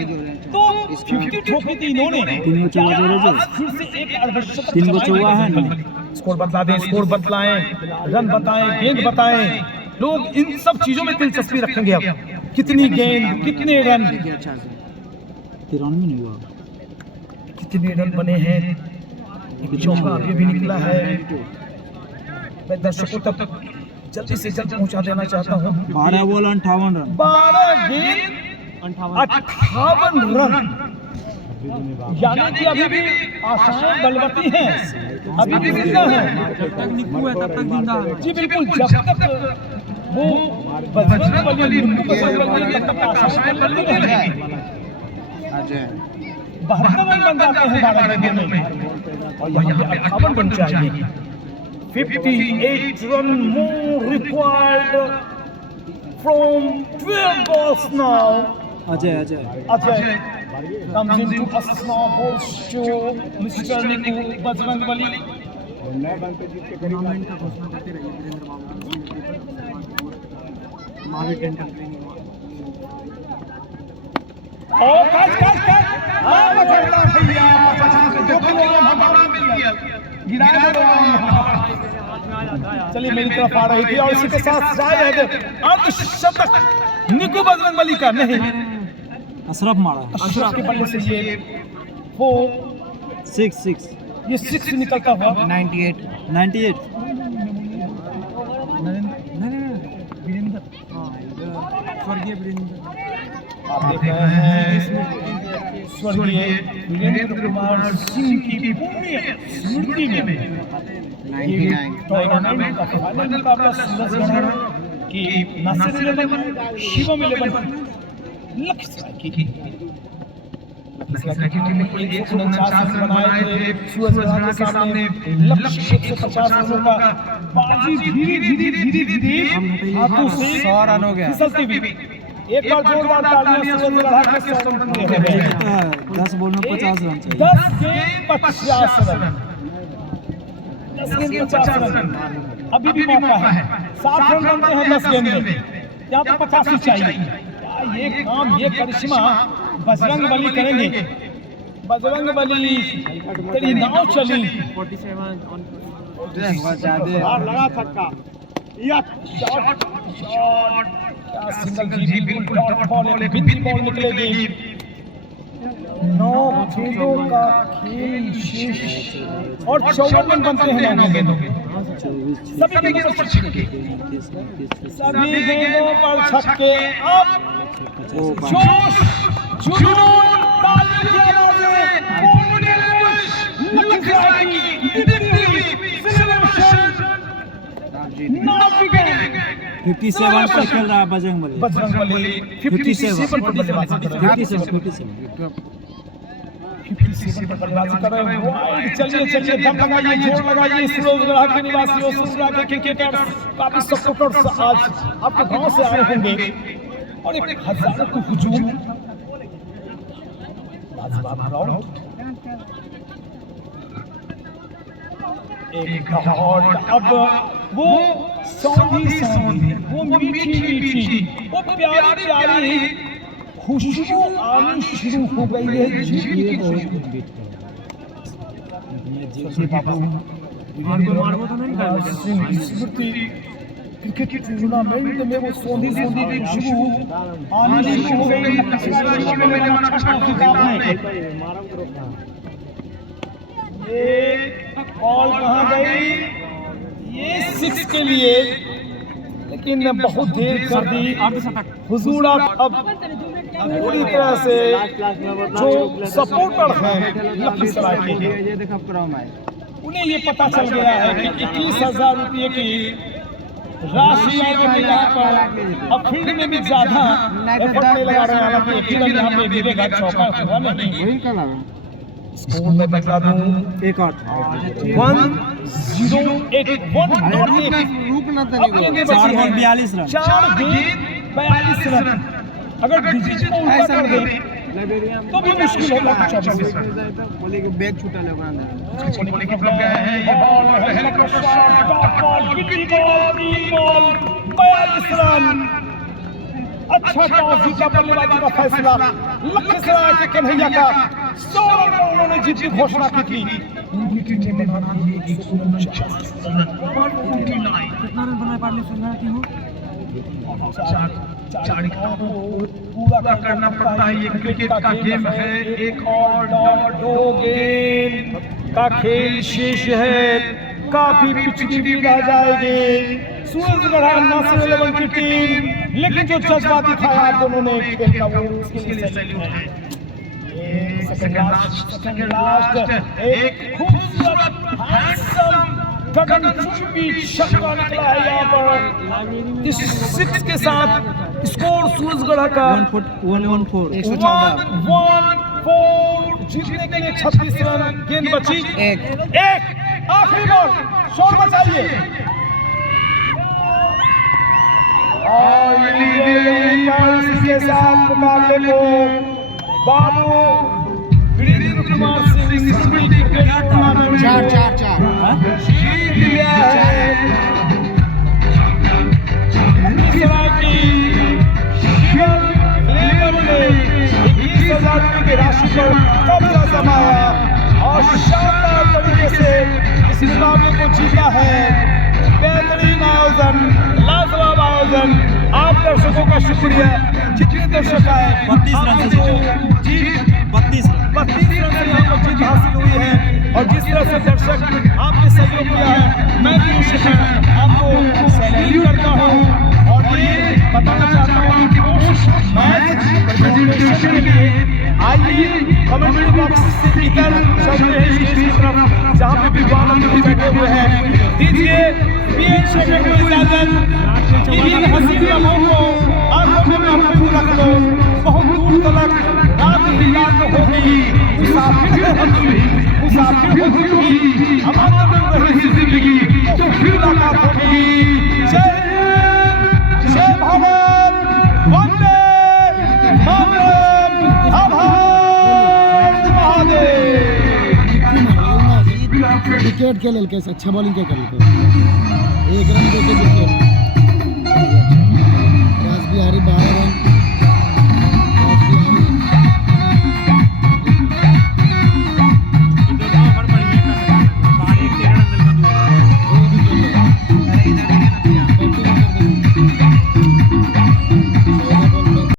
तो 50 ठोकी थी इन्होंने। फिर से एक अर्धशतक। स्कोर बता दें, स्कोर बतलाएं, रन बताएं, गेंद बताएं। लोग इन सब चीजों में दिलचस्पी रखेंगे। अब कितनी गेंद कितने रन, 93 नहीं हुआ, कितने रन बने हैं, एक चौका अभी भी निकला है। मैं दर्शकों तक जल्दी से जल्द पहुंचा देना चाहता हूं। 12 बॉल 58 रन, 12 गेंद 58 रन, यानी कि अभी भी आशाएं बलवती हैं, अभी भी जिंदा है। जब तक निकू है तब तक जिंदा है। जी बिल्कुल, जब तक वो बजरंगबली तब तक आशाएं बलवती रहेंगी। 72 रन बन जाते हैं 12 गेंदों में और यहाँ पे 58 रन चाहिए। 58 run more required from 12 balls now. Ajay comes into a small balls to Mr. Niku Bajrangbali. Tournament का घोषणा करते रहिए वीरेंद्र बाबू, महावीर डेंटल ट्रेनिंग। ओ कैच बचता भैया, 50 हमारा मिल गया, गिरा दो। चलिए मेरी तरफ आ रही थी और इसी के साथ शायद अर्धशतक निकू बजरंगबली का नहीं, अशरफ मारा, अशरफ के बल्ले से ये 6 ये 6 निकलता हुआ 98 वीरेंद्र, स्वर्गीय वीरेंद्र। आप देख रहे हैं स्वर्गीय वीरेंद्र कुमार सिंह की पुण्य स्मृति में 99 टूर्नामेंट का फाइनल मुकाबला सूरजगढ़ की नासिर 11 शिवम 11 लखीसराय की टीम ने 149 रन बनाए थे सूरजगढ़ के सामने। लक्ष्य 150 रनों का, बाजी धीरे हाथों से 100 रन हो गया। फिसलती हुई। एक बार जोरदार तालियां सूरजगढ़ के 100 रन पूरे हो गए। 10 बॉल में 50 रन चाहिए। 10 गेंद 50 रन, 10 गेंद 50 रन। अभी भी मौका है, 60 रन बनते हैं 10 गेंद में, यहाँ पे 85 चाहिए। ये काम, ये करिश्मा बजरंगबली करेंगे। बजरंगबली तेरी नाव चली, 47 लगा छक्का, या शॉट क्या सिंगल जी, बिल्कुल डॉट बॉल, एक बिंदी बॉल निकलेगी। 9 गेंदों का खेल शेष और 54 रन बनते हैं 9 गेंदों के। सभी गेंदों पर छक्के, सभी गेंदों पर छक्के। अब जोश, जुनून, ताली की आवाजें, लखीसराय की दिखती हुई सेलिब्रेशन नाउ बिगिन। 57 पर खेल रहा है बजरंगबली। 57 पर बल्लेबाजी कर रहे हैं। 57 पर बल्लेबाजी कर रहे हैं। वाइड, चलिए दम लगाइए, जोर लगाइए। सूरजगढ़ के निवासियों, सूरजगढ़ के क्रिकेटर्स, काफी सपोर्टर्स आज आपके गांव से आए होंगे और एक हजारों को हुजूम। लाजवाब राउंड, एक दौड़। अब वो सौंधी, वो मीठी, वो प्यारी खुशबू आनी शुरू हो गई है। जीत स्मृति क्रिकेट टूर्नामेंट में वो सौंधी खुशबू आनी शुरू हो गई है। ये बॉल कहाँ गई? ये 6 के लिए, लेकिन बहुत देर कर दी हुजूर। अब पूरी तरह से जो सपोर्टर हैं लखीसराय के, उन्हें ये पता चल गया है कि 21,000 रुपये की राशि यहाँ पर अब फील्ड में भी ज्यादा एफर्ट नहीं लगा रहे हैं। हालांकि एक ही रन यहाँ पे गिरेगा, चौका हुआ नहीं। स्कोर में बता दूं, एक और 42 रन। 4 गेंद 42 रन। अगर डिजिट को उल्टा कर दे तो भी मुश्किल होगा। 24 बैग छूटा लगा रन। अच्छा टॉस जीता, बल्लेबाजी का फैसला लखीसराय के कन्हैया का। 100 रन पर उन्होंने जीत की घोषणा की थी। उनकी टीम ने बना दी 149 रन। कितना रन बनाए पारले सुनना टीम? पूरा करना पड़ता है, ये क्रिकेट का गेम है। एक और डॉट, 2 गेंद का खेल शेष है। काफी पिछड़ी भी रह जाएगी सूरजगढ़ नासिर 11 की टीम, लेकिन जो जज्बा दिखाया आप दोनों ने खेल का, वो उसके लिए सैल्यूट है। सेकंड लास्ट एक खूबसूरत हैंडसम गगनचुंबी छक्का निकला है यहाँ पर। इस 6 के साथ स्कोर सूरजगढ़ का 114 जीतने के लिए 36 रन। गेंद बची एक। आखिरी बॉल, शोर मचाइए। और इसके साथ मुकाबले को बाबू वीरेंद्र कुमार सिंह क्रिकेट टूर्नामेंट 4 जीत लिया है। लखीसराय की शिवम लेबर ने 21,000 रुपये की राशि पर कब्जा जमाया और शानदार तरीके से इस मुकाबले को जीता है। बेहतरीन आयोजन, लाजवाब आयोजन। आप दर्शकों का शुक्रिया। जितने दर्शक आए, 32 रन से जीत 32 रन से यहाँ पर जीत हासिल हुई है। और जिस तरह से दर्शक आपने सहयोग किया है, मैं भी उस आपको सैल्यूट करता हूँ। और ये बताना चाहता हूँ कि पोस्ट मैच प्रेजेंटेशन के लिए आइए कमेंट्री बॉक्स से इधर चलते हैं स्टेज की तरफ, जहाँ पे विद्वान अतिथि बैठे हुए हैं। दीजिए पीएन शेखे को इजाजत। इन हसीन लम्हों को आंखों में महफूज रख लो। बहुत दूर तक रात ही रात होगी, मुसाफिर है हम, मुसाफिर हो चुकी हमारा रही जिंदगी, तो फिर मुलाकात होगी। जय हिंद, जय भारत, वंदे मातरम, आभार महादेव। क्रिकेट खेल कैसे अच्छा बॉलिंग क्या कर 1 रन देके